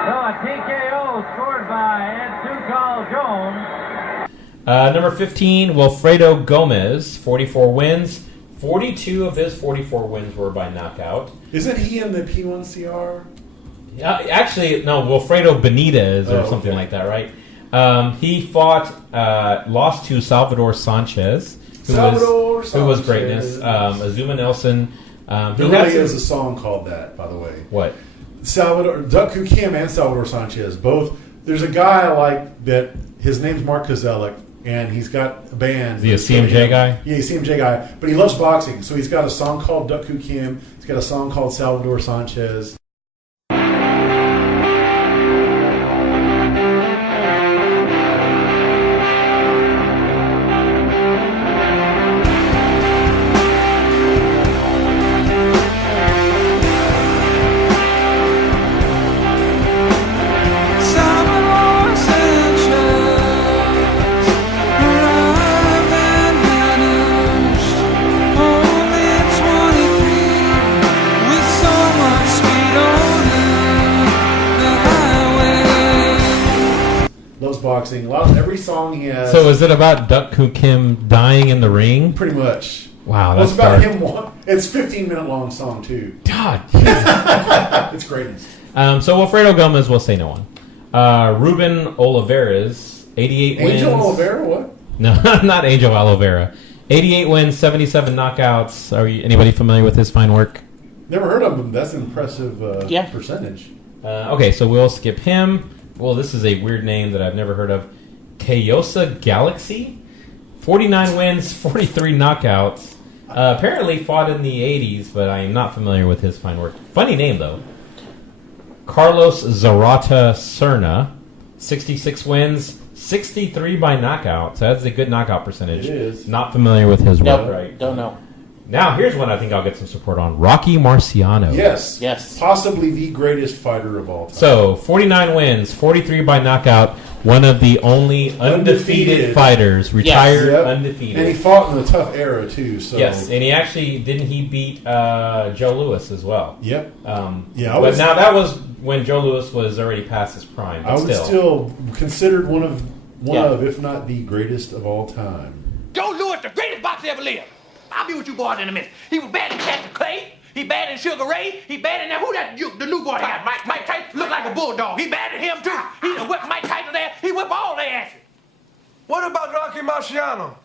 So a TKO scored by Ed Too Tall Jones. Number 15, Wilfredo Gomez, 44 wins. 42 of his 44 wins were by knockout. Isn't he in the P1CR? Actually, no, Wilfredo Benitez or something like that, right? He fought, lost to Salvador Sanchez, who was greatness. Azuma Nelson. There really is a song called that, by the way. What? Duck Koo Kim and Salvador Sanchez. Both. There's a guy I like that. His name's Mark Kozelek, and he's got a band. Is he a CMJ guy? Yeah, he's a CMJ guy. But he loves boxing, so he's got a song called Duck Koo Kim. He's got a song called Salvador Sanchez. Boxing. Every song he has. So is it about Duck Koo Kim dying in the ring? Pretty much. Wow, that's it's about dark. him. It's 15-minute long song too. God, it's greatness. So Wilfredo Gomez will say no one. Ruben Olivares, 88 wins. Angel Oliveira, what? No, not Angel Oliveira. 88 wins, 77 knockouts. Are you, anybody familiar with his fine work? Never heard of him. That's an impressive percentage. Okay, so we'll skip him. Well, this is a weird name that I've never heard of. Kayosa Galaxy, 49 wins, 43 knockouts. Apparently fought in the 80s, but I am not familiar with his fine work. Funny name, though. Carlos Zarata Serna, 66 wins, 63 by knockout. So that's a good knockout percentage. It is. Not familiar with his work, right? Don't know. Now, here's one I think I'll get some support on. Rocky Marciano. Yes. Possibly the greatest fighter of all time. So, 49 wins, 43 by knockout. One of the only undefeated fighters, retired undefeated. And he fought in a tough era, too. So. Yes, and he actually, didn't he beat Joe Louis as well? Yep. But now that was when Joe Louis was already past his prime. But I would still considered one of, if not the greatest of all time. Joe Louis, the greatest boxer ever lived. I'll be with you boys in a minute. He was bad in Cassius Clay. He bad in Sugar Ray. He bad in that. Who that? The new boy had. Mike Tyson looked like a bulldog. He bad at him too. He done whipped Mike Tyson there. He whipped all their asses. What about Rocky Marciano?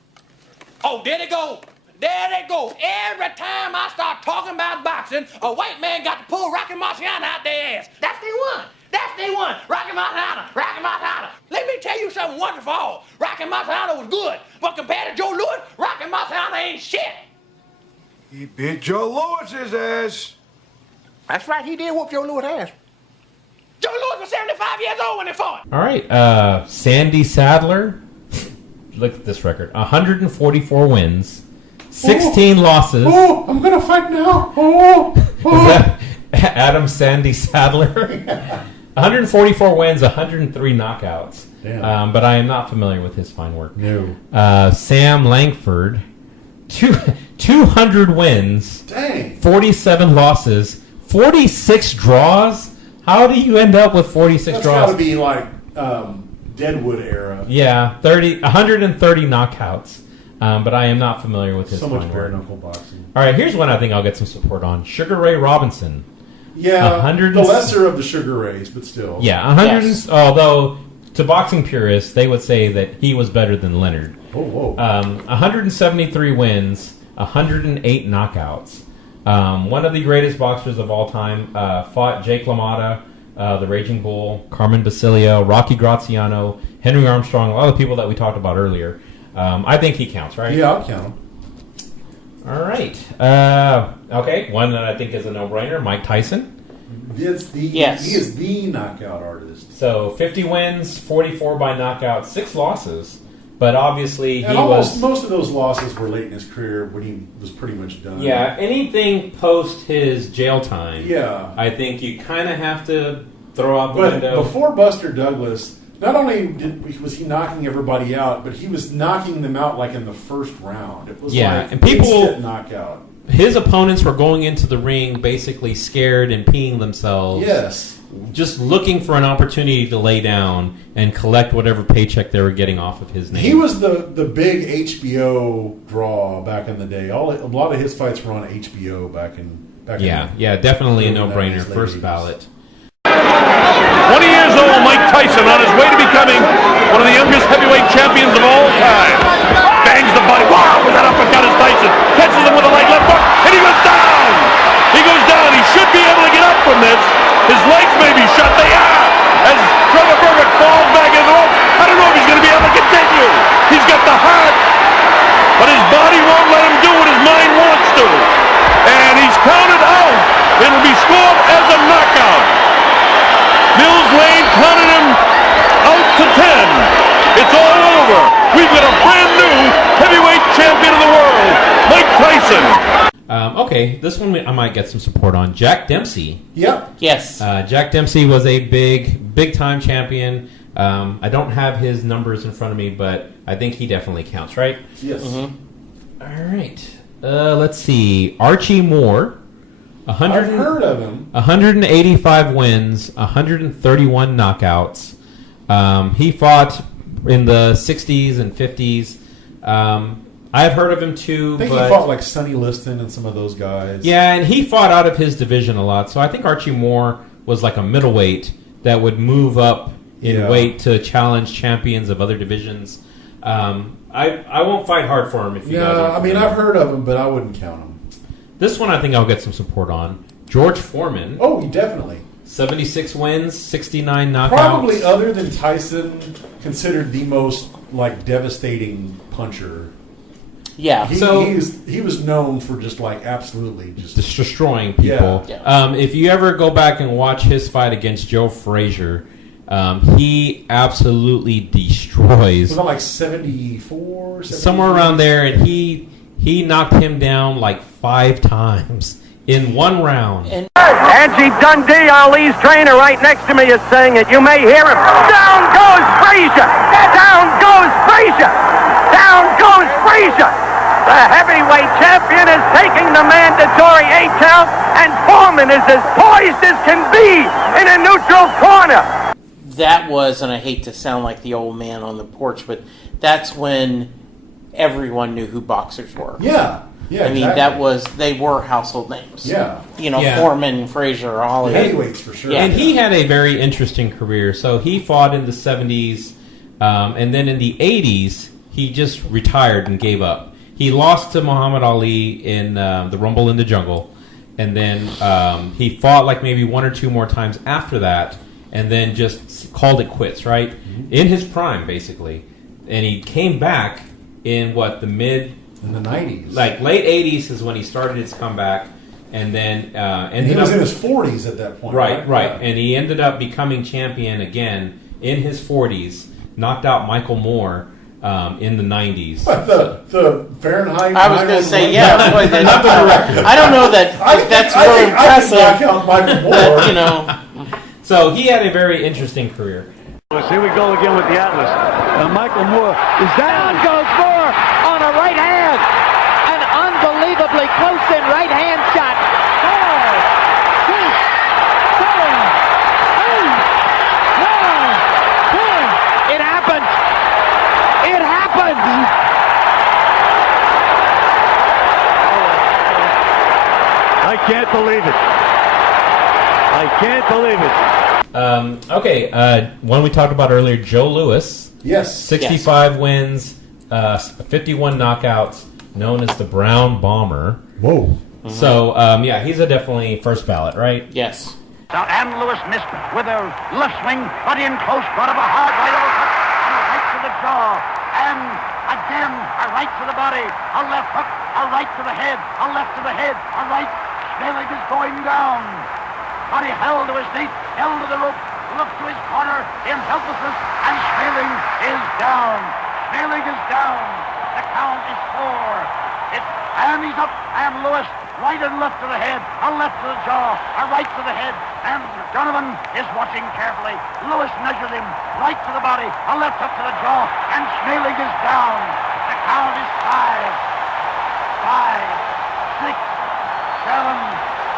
Oh, there they go. There they go. Every time I start talking about boxing, a white man got to pull Rocky Marciano out their ass. That's the one. That's the one. Rocky Marciano. Rocky Marciano. Let me tell you something wonderful. Rocky Marciano was good, but compared to Joe Louis, Rocky Marciano ain't shit. He beat Joe Louis's ass. That's right. He did whoop Joe Louis' ass. Joe Louis was 75 years old when they fought. All right, Sandy Sadler. Look at this record: 144 wins, 16 losses. Oh, I'm gonna fight now. Is that Adam Sandy Sadler? 144 wins, 103 knockouts. Damn. But I am not familiar with his fine work. No. Sam Langford, 200 wins, Dang. 47 losses, 46 draws. How do you end up with 46 That's draws? That's got to be like Deadwood era. Yeah, 130 knockouts. But I am not familiar with his So much fine bare work. knuckle boxing. All right, here's one I think I'll get some support on. Sugar Ray Robinson. Yeah, 100 the lesser of the Sugar Rays, but still. Yeah, 100. Although to boxing purists, they would say that he was better than Leonard. Oh, whoa. 173 wins, 108 knockouts. One of the greatest boxers of all time. Fought Jake LaMotta, the Raging Bull, Carmen Basilio, Rocky Graziano, Henry Armstrong, a lot of people that we talked about earlier. I think he counts, right? Yeah, I'll count him. All right. Okay, one that I think is a no-brainer, Mike Tyson. He is the knockout artist. So 50 wins, 44 by knockout, 6 losses. But obviously most of those losses were late in his career when he was pretty much done. Yeah, anything post his jail time. Yeah. I think you kind of have to throw out the But window. before Buster Douglas, not only was he knocking everybody out, but he was knocking them out like in the first round. It was like and people instant knockout. His opponents were going into the ring basically scared and peeing themselves. Yes. Just looking for an opportunity to lay down and collect whatever paycheck they were getting off of his name. He was the big HBO draw back in the day. A lot of his fights were on HBO back in. Yeah, definitely a no-brainer. First ballot. 20 years old, Mike Tyson on his way to becoming one of the youngest heavyweight champions of all time. Bangs the body. Wow, with that uppercut is Tyson. Catches him with a light left hook, and he goes down. He goes down. He should be able to get up from this. His legs may be shut. They are. As Trevor Berbick falls back in the ropes. I don't know if he's going to be able to continue. He's got the heart, but his body won't let him do what his mind wants to. And he's counted out. It'll be scored as a knockout. Mills Lane counted him out to 10. It's all over. We've got a brand new heavyweight champion of the world, Mike Tyson. Okay, this one I might get some support on. Jack Dempsey. Yep. Yes. Jack Dempsey was a big time champion. I don't have his numbers in front of me, but I think he definitely counts, right? Yes. All right. Let's see. Archie Moore. I've heard of him. 185 wins, 131 knockouts. He fought in the 60s and 50s. I've heard of him too. I think he fought like Sonny Liston and some of those guys. Yeah, and he fought out of his division a lot. So I think Archie Moore was like a middleweight that would move up in weight to challenge champions of other divisions. I won't fight hard for him if you Yeah, I mean, I've heard of him, but I wouldn't count him. This one I think I'll get some support on. George Foreman. Oh, definitely. 76 wins, 69 knockouts. Probably other than Tyson, considered the most like devastating puncher. Yeah. He was known for just like absolutely just destroying people. Yeah. If you ever go back and watch his fight against Joe Frazier, he absolutely destroys. Was that like 74? Somewhere around there, and he knocked him down like 5 times in one round. Angie Dundee, Ali's trainer, right next to me is saying it. You may hear him. Down goes Frazier! Down goes Frazier! Down goes Frazier! The heavyweight champion is taking the mandatory 8 count, and Foreman is as poised as can be in a neutral corner. That was, and I hate to sound like the old man on the porch, but that's when everyone knew who boxers were. Yeah. Yeah, I mean, they were household names. Yeah. Foreman, Frazier, Ollie. Heavyweights for sure. Yeah. And he had a very interesting career. So he fought in the 70s, and then in the 80s, he just retired and gave up. He lost to Muhammad Ali in the Rumble in the Jungle, and then he fought like maybe 1 or 2 more times after that, and then just called it quits, right? Mm-hmm. In his prime, basically. And he came back in in the 90s. Like late 80s is when he started his comeback, and then he was in his 40s at that point. Right. Yeah. And he ended up becoming champion again in his 40s, knocked out Michael Moore in the 90s. But the Fahrenheit. I was going to say, not the director. I don't know that that's really impressive. I can knock out Michael Moore. So he had a very interesting career. Here we go again with the Atlas. Michael Moore is down. Goes Moore on a right hand. An unbelievably close-in right hand shot. 4, 6, 7, 8, 9, 10. It happened. It happened. I can't believe it. I can't believe it. Okay, one we talked about earlier, Joe Louis. Yes. 65 wins, 51 knockouts, known as the Brown Bomber. Whoa. So, yeah, he's a definitely first ballot, right? Yes. Now, and Lewis missed with a left swing, but in close front of a hard right overcut, and a right to the jaw, and again a right to the body, a left hook, a right to the head, a left to the head, a right. Schmeling is going down, but he held to his feet, held to the rope, looked to his corner in helplessness, and Schmeling is down. Schmeling is down. The count is 4. And he's up, and Lewis. Right and left to the head, a left to the jaw, a right to the head, and Donovan is watching carefully. Lewis measured him, right to the body, a left hook to the jaw, and Schmeling is down. The count is 5, 6, 7,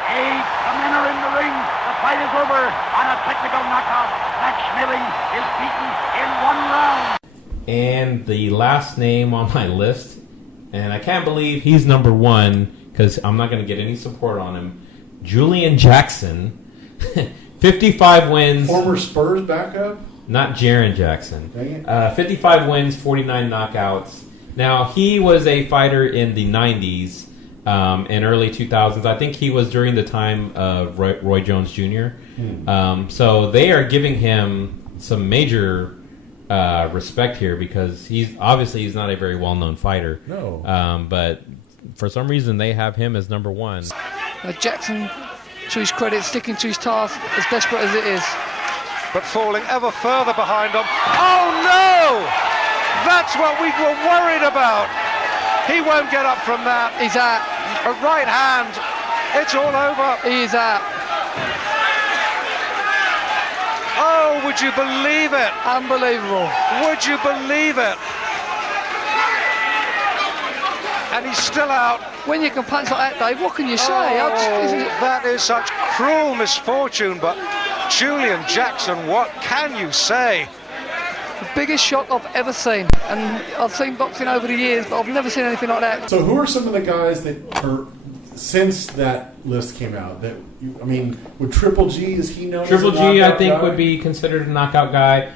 8. The men are in the ring. The fight is over on a technical knockout. Max Schmeling is beaten in 1 round. And the last name on my list, and I can't believe he's number 1, because I'm not going to get any support on him. Julian Jackson, 55 wins. Former Spurs backup? Not Jaren Jackson. Dang it. 55 wins, 49 knockouts. Now, he was a fighter in the 90s and early 2000s. I think he was during the time of Roy Jones Jr. So they are giving him some major respect here because he's not a very well-known fighter. No. But for some reason, they have him as number 1. Jackson, to his credit, sticking to his task, as desperate as it is. But falling ever further behind him. Oh, no! That's what we were worried about. He won't get up from that. He's out. A right hand. It's all over. He is out. Oh, would you believe it? Unbelievable. Would you believe it? And he's still out. When you can punch like that, Dave, what can you say? That is such cruel misfortune, but Julian Jackson, what can you say? The biggest shock I've ever seen. And I've seen boxing over the years, but I've never seen anything like that. So who are some of the guys that are, since that list came out, that, would Triple G, is he known Triple as a G, I knockout think, guy? would be considered a knockout guy.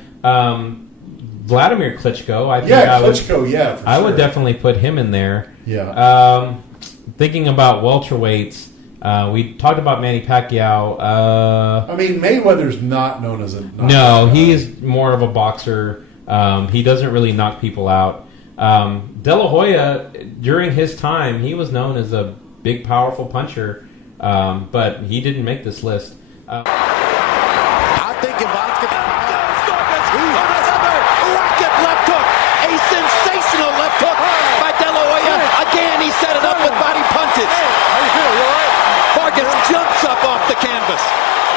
Vladimir Klitschko, I think Klitschko, I would definitely put him in there. Yeah. Thinking about welterweights, we talked about Manny Pacquiao. Mayweather's not known as a knockout No, guy. he is more of a boxer. He doesn't really knock people out. De La Hoya, during his time, he was known as a big, powerful puncher, but he didn't make this list. I think Ivanka rocket left hook, a sensational left hook by De La Hoya. Again, he set it up with body punches. How you feel? You all right? Vargas jumps up off the canvas.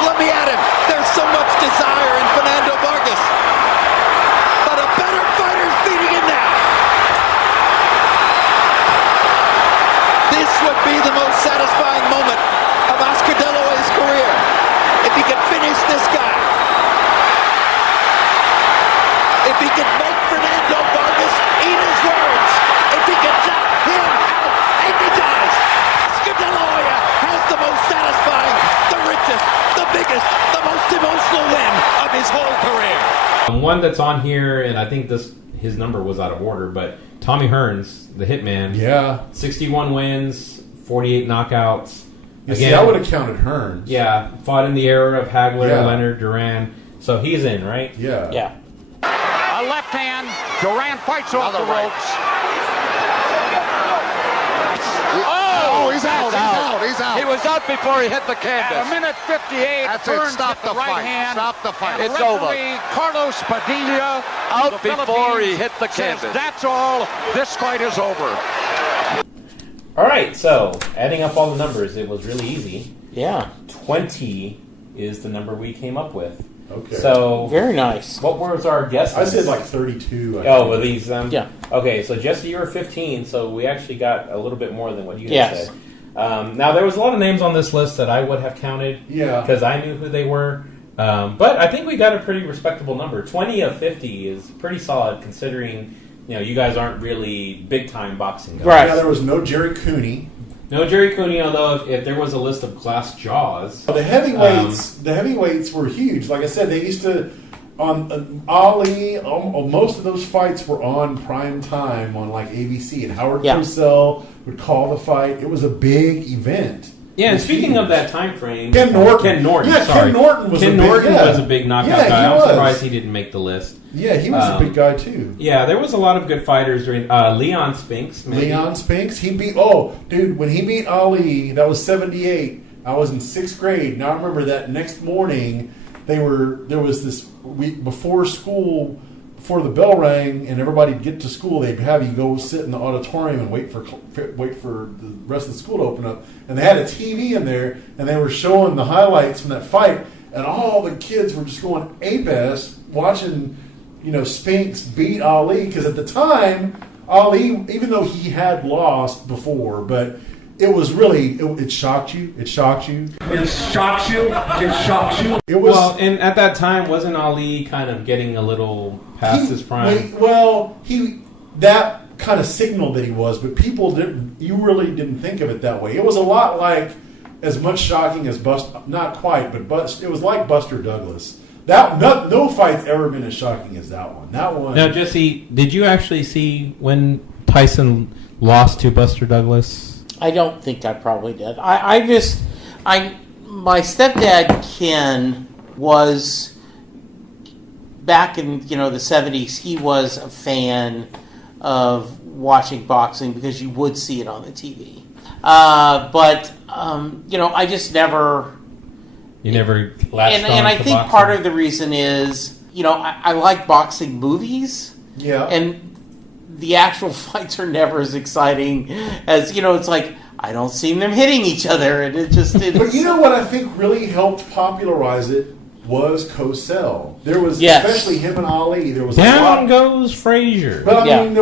Let me at him. There's so much desire in Fernando Vargas. But a better fighter's beating him now. This would be the most satisfying moment of Oscar De La Hoya's career. If he could finish this guy. If he could make Fernando Vargas eat his words. If he could knock him out, and he does. Oscar De La Hoya has the most satisfying, the richest, the biggest, the most emotional win of his whole career. One that's on here, and I think his number was out of order, but Tommy Hearns, the Hitman. Yeah. 61 wins, 48 knockouts. See, I would have counted Hearns. Yeah, fought in the era of Hagler, Yeah. Leonard, Duran. So he's in, right? Yeah. Yeah. A left hand. Durant fights off the ropes. Oh, he's out. He's out. He was out before he hit the canvas. At a minute 58, That's it. Burns Stop hit the right fight. hand. Stop the fight. And It's over. referee Carlos Padilla Out of the before he Philippines hit the says, canvas. that's all. This fight is over. All right, so adding up all the numbers, it was really easy. Yeah. 20 is the number we came up with. Okay. So Very nice. what was our guess? I said like 32. Oh, well, these. Yeah. Okay, so Jesse, you were 15, so we actually got a little bit more than what you had Yes. said. Now, there was a lot of names on this list that I would have counted. Yeah. Because I knew who they were. But I think we got a pretty respectable number. 20 of 50 is pretty solid considering, you guys aren't really big-time boxing guys. Right. Yeah, there was no Jerry Cooney. No Jerry Cooney, although if there was a list of glass jaws. The heavyweights were huge. Like I said, they used to, on Ali, most of those fights were on prime time on like ABC, and Howard Cosell would call the fight. It was a big event. Yeah, and speaking of that time frame, Ken Norton. Ken Norton was a big knockout guy. I'm surprised he didn't make the list. Yeah, he was a big guy too. Yeah, there was a lot of good fighters during Leon Spinks. Maybe. Leon Spinks, he beat. Dude, when he beat Ali, that was '78. I was in 6th grade. Now I remember that next morning, there was this week before school. Before the bell rang and everybody'd get to school, they'd have you go sit in the auditorium and wait for the rest of the school to open up. And they had a TV in there, and they were showing the highlights from that fight, and all the kids were just going ape-ass watching, Spinks beat Ali, because at the time, Ali, even though he had lost before, but it was really, it shocked you. It shocks you. It shocks you. It shocks you. It was, well, and at that time, wasn't Ali kind of getting a little past his prime? That kind of signaled that he was, but people you really didn't think of it that way. It was a lot like, as much shocking as not quite, but it was like Buster Douglas. No fight's ever been as shocking as that one. That one. Now, Jesse, did you actually see when Tyson lost to Buster Douglas? I don't think I probably did. My stepdad Ken was back in the 70s. He was a fan of watching boxing because you would see it on the TV. But I just never. You never latched on and I to think boxing? part of the reason is I like boxing movies. Yeah. And the actual fights are never as exciting as, it's like, I don't see them hitting each other. And But you know what I think really helped popularize it was Cosell. There was, especially him and Ali, there was Down goes Frazier. But I mean,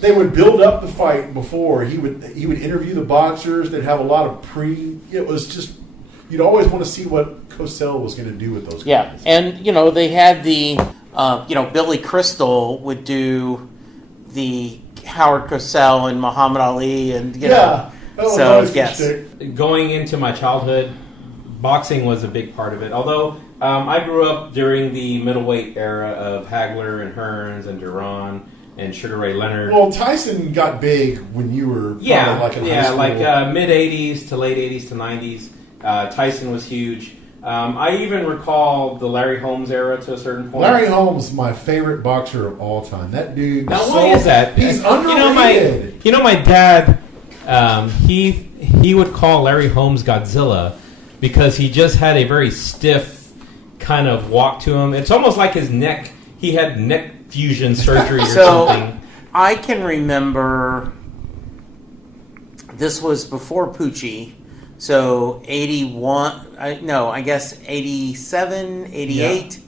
they would build up the fight before. He would interview the boxers. They'd have a lot of it was just, you'd always want to see what Cosell was going to do with those guys. Yeah, and, they had the, Billy Crystal would do the Howard Cosell and Muhammad Ali, and Going into my childhood, boxing was a big part of it. Although I grew up during the middleweight era of Hagler and Hearns and Duran and Sugar Ray Leonard. Well, Tyson got big when you were probably in high school. Mid '80s to late '80s to '90s. Tyson was huge. I even recall the Larry Holmes era to a certain point. Larry Holmes, my favorite boxer of all time. That dude. Now, why is that? He's underrated. My dad, he would call Larry Holmes Godzilla because he just had a very stiff kind of walk to him. It's almost like his neck. He had neck fusion surgery or something. I can remember this was before Pucci. So 81, I guess 87, 88.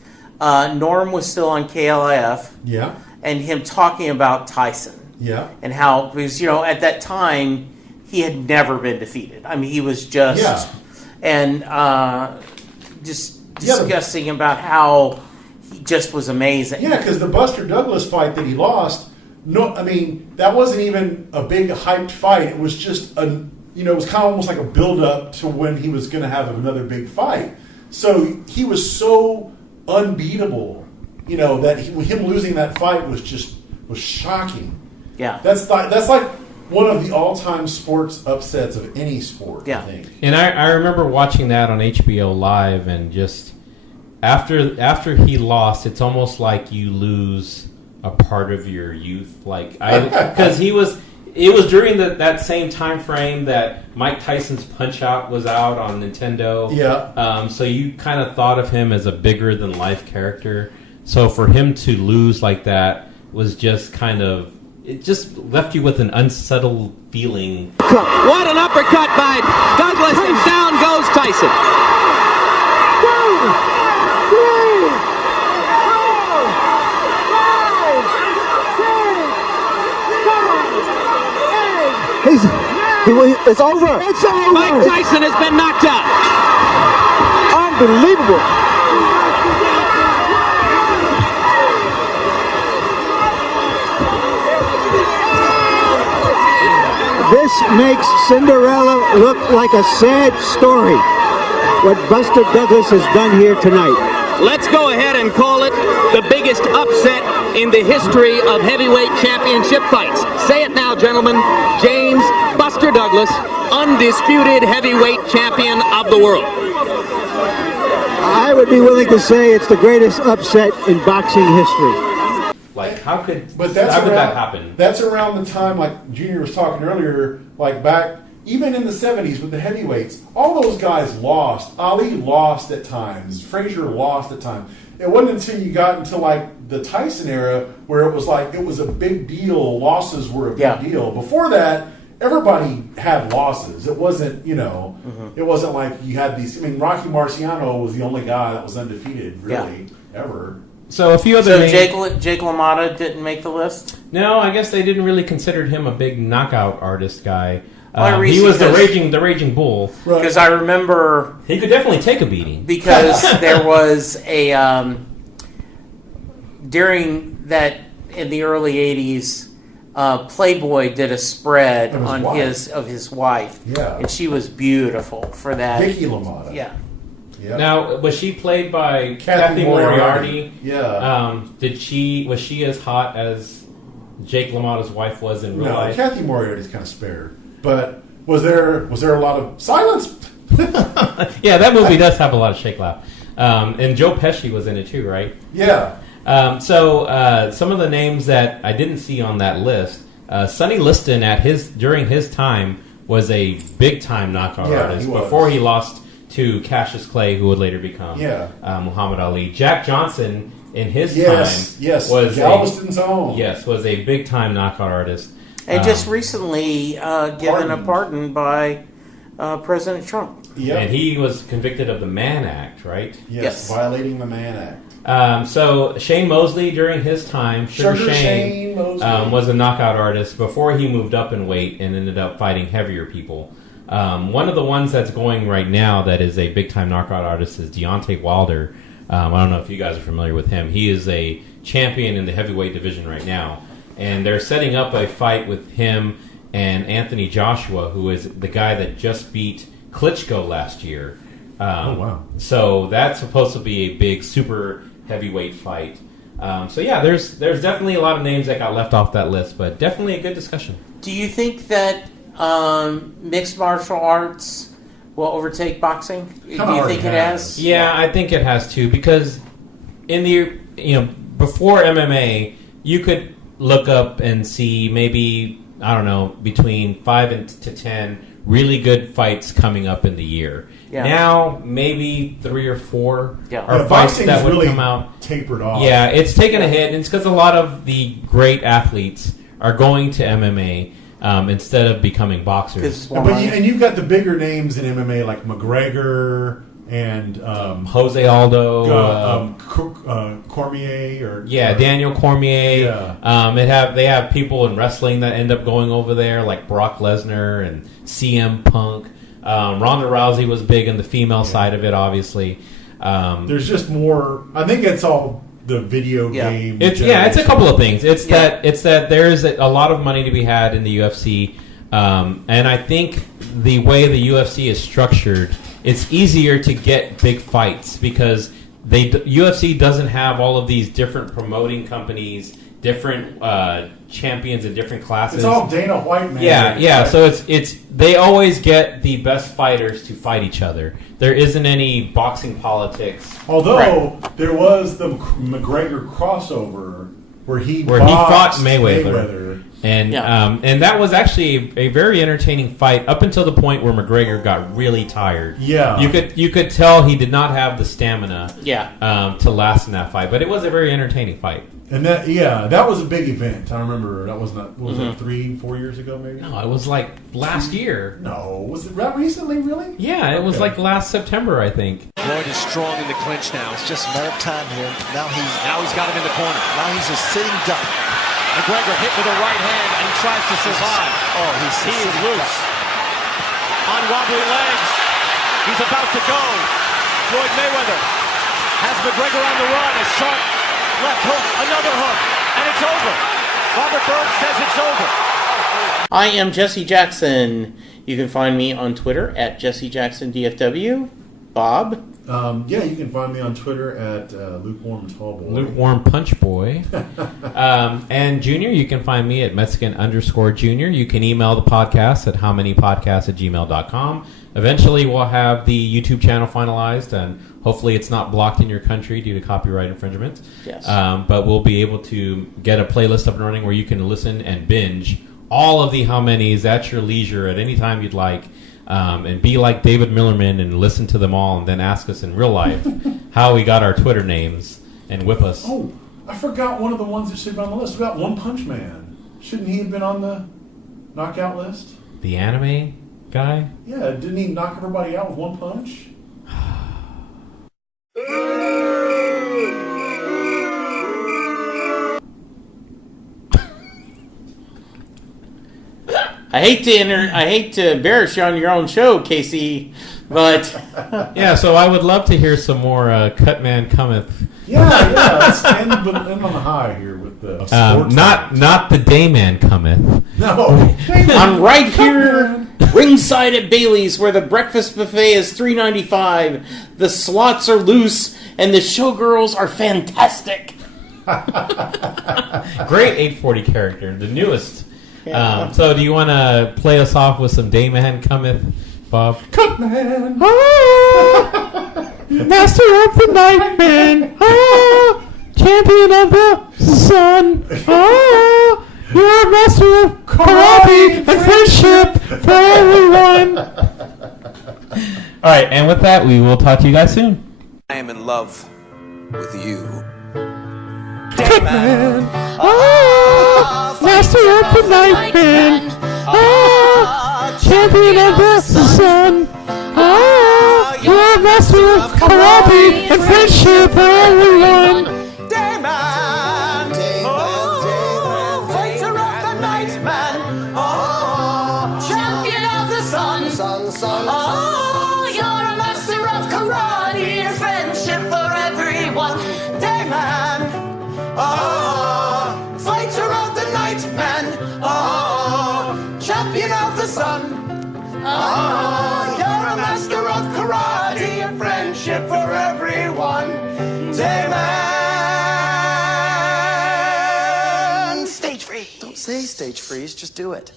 Yeah. Norm was still on KLIF. Yeah. And him talking about Tyson. Yeah. And how, because, at that time, he had never been defeated. I mean, he was just... Yeah. And just discussing about how he just was amazing. Yeah, because the Buster Douglas fight that he lost, that wasn't even a big hyped fight. It was just it was kind of almost like a build-up to when he was going to have another big fight. So he was so unbeatable, that him losing that fight was shocking. Yeah, that's like one of the all-time sports upsets of any sport. Yeah, I think. And I remember watching that on HBO Live, and just after he lost, it's almost like you lose a part of your youth, because It was during that same time frame that Mike Tyson's Punch-Out was out on Nintendo. Yeah. So you kind of thought of him as a bigger-than-life character. So for him to lose like that was just it just left you with an unsettled feeling. What an uppercut by Douglas, and down goes Tyson. 2, 3, 4, 5, 6, 7, 8. It's over. It's over. Mike Tyson has been knocked out. Unbelievable. This This makes Cinderella look like a sad story, what Buster Douglas has done here tonight. Let's go ahead and call it the biggest upset in the history of heavyweight championship fights. Say it now, gentlemen. James Buster Douglas, undisputed heavyweight champion of the world. I would be willing to say it's the greatest upset in boxing history. Like, how could that happen? That's around the time, like Junior was talking earlier, like back, even in the 70s with the heavyweights, all those guys lost. Ali lost at times. Frazier lost at times. It wasn't until you got into like the Tyson era where it was like, it was a big deal. Losses were a big deal. Before that, everybody had losses. It wasn't, it wasn't like you had these. I mean, Rocky Marciano was the only guy that was undefeated, really, ever. So a few other names. Jake LaMotta didn't make the list? No, I guess they didn't really consider him a big knockout artist guy. He was the raging bull. Because I remember he could definitely take a beating. Because there was a during that in the early '80s, Playboy did a spread on his wife. Yeah, and she was beautiful for that. Vicky LaMotta. Yeah. Yep. Now, was she played by Kathy Moriarty? Yeah. Was she as hot as Jake LaMotta's wife was in real life? Kathy Moriarty's kind of spared. But was there a lot of silence? Yeah, that movie does have a lot of shake laugh. And Joe Pesci was in it too, right? Yeah. So some of the names that I didn't see on that list, Sonny Liston during his time was a big time knockout artist before he lost to Cassius Clay, who would later become Muhammad Ali. Jack Johnson in his time was Galveston's own. Yes, was a big time knockout artist. And just recently given a pardon by President Trump. Yep. And he was convicted of the Mann Act, right? Yes. Violating the Mann Act. So Shane Mosley, during his time, Sugar Shane was a knockout artist before he moved up in weight and ended up fighting heavier people. One of the ones that's going right now that is a big-time knockout artist is Deontay Wilder. I don't know if you guys are familiar with him. He is a champion in the heavyweight division right now. And they're setting up a fight with him and Anthony Joshua, who is the guy that just beat Klitschko last year. Oh, wow. So that's supposed to be a big, super heavyweight fight. So yeah, there's definitely a lot of names that got left off that list, but definitely a good discussion. Do you think that mixed martial arts will overtake boxing? Do you think it has? Yeah, I think it has too, because in the before MMA, you could look up and see maybe, I don't know, between 5 to 10 really good fights coming up in the year. Yeah. Now, maybe 3 or 4 Yeah, are fights that would really come out. Tapered off. Yeah, it's taken a hit, and it's because a lot of the great athletes are going to MMA instead of becoming boxers. And you've got the bigger names in MMA like McGregor and Jose Aldo, Cormier, Daniel Cormier. Yeah. They have people in wrestling that end up going over there, like Brock Lesnar and CM Punk. Ronda Rousey was big in the female side of it, obviously. There's just more. I think it's all the video game. It's a couple of things. It's that there's a lot of money to be had in the UFC, and I think the way the UFC is structured, it's easier to get big fights because UFC doesn't have all of these different promoting companies, different champions in different classes. It's all Dana White, man. Yeah. So it's they always get the best fighters to fight each other. There isn't any boxing politics. Although there was the McGregor crossover where he fought Mayweather. And that was actually a very entertaining fight up until the point where McGregor got really tired. Yeah, you could tell he did not have the stamina. To last in that fight, but it was a very entertaining fight. And that was a big event. I remember that was that 3-4 years ago, maybe. No, it was like last year. No, was it that recently? Really? Yeah, it was like last September, I think. Floyd is strong in the clinch now. It's just a matter of time here. Now he's got him in the corner. Now he's a sitting duck. McGregor hit with a right hand and tries to survive. Oh, he is loose. On wobbly legs. He's about to go. Floyd Mayweather has McGregor on the run. A sharp left hook, another hook, and it's over. Robert Berg says it's over. I am Jesse Jackson. You can find me on Twitter at JesseJacksonDFW. Bob? Yeah, you can find me on Twitter at Lukewarm Tallboy. Lukewarm Punch Boy. And Junior, you can find me at Mexican_Junior. You can email the podcast at howmanypodcasts@gmail.com. Eventually, we'll have the YouTube channel finalized, and hopefully it's not blocked in your country due to copyright infringement. Yes. But we'll be able to get a playlist up and running where you can listen and binge all of the How Manys at your leisure at any time you'd like. And be like David Millerman and listen to them all and then ask us in real life how we got our Twitter names and whip us. Oh, I forgot one of the ones that should be on the list. We got One Punch Man. Shouldn't he have been on the knockout list? The anime guy? Yeah, didn't he knock everybody out with one punch? I hate to embarrass you on your own show, Casey, but yeah. So I would love to hear some more Cut Man Cometh. Yeah. Let's end on the high here with the sports not the Day Man Cometh. No, I'm right here, ringside at Bailey's, where the breakfast buffet is $3.95, the slots are loose, and the showgirls are fantastic. Great 840 character, the newest. Yeah. So do you want to play us off with some Dayman Cometh, Bob? Cut Man! Ah, Master of the Nightman! Ah, champion of the sun! Ah, you're a master of karate and friendship for everyone! Alright, and with that, we will talk to you guys soon. I am in love with you. Dayman! Ah, master of the Nightman! Ah, champion of the sun! Ah, you're a master of karate and friendship for everyone! Dayman! Oh, fighter of the night, man! Oh, champion of the sun! Oh, you're a master of karate and friendship for everyone! Dayman! Oh, fighter of the night, man! Oh, champion of the sun! Oh, you're a master of karate and friendship for everyone! Dayman! Stage freeze! Don't say stage freeze, just do it.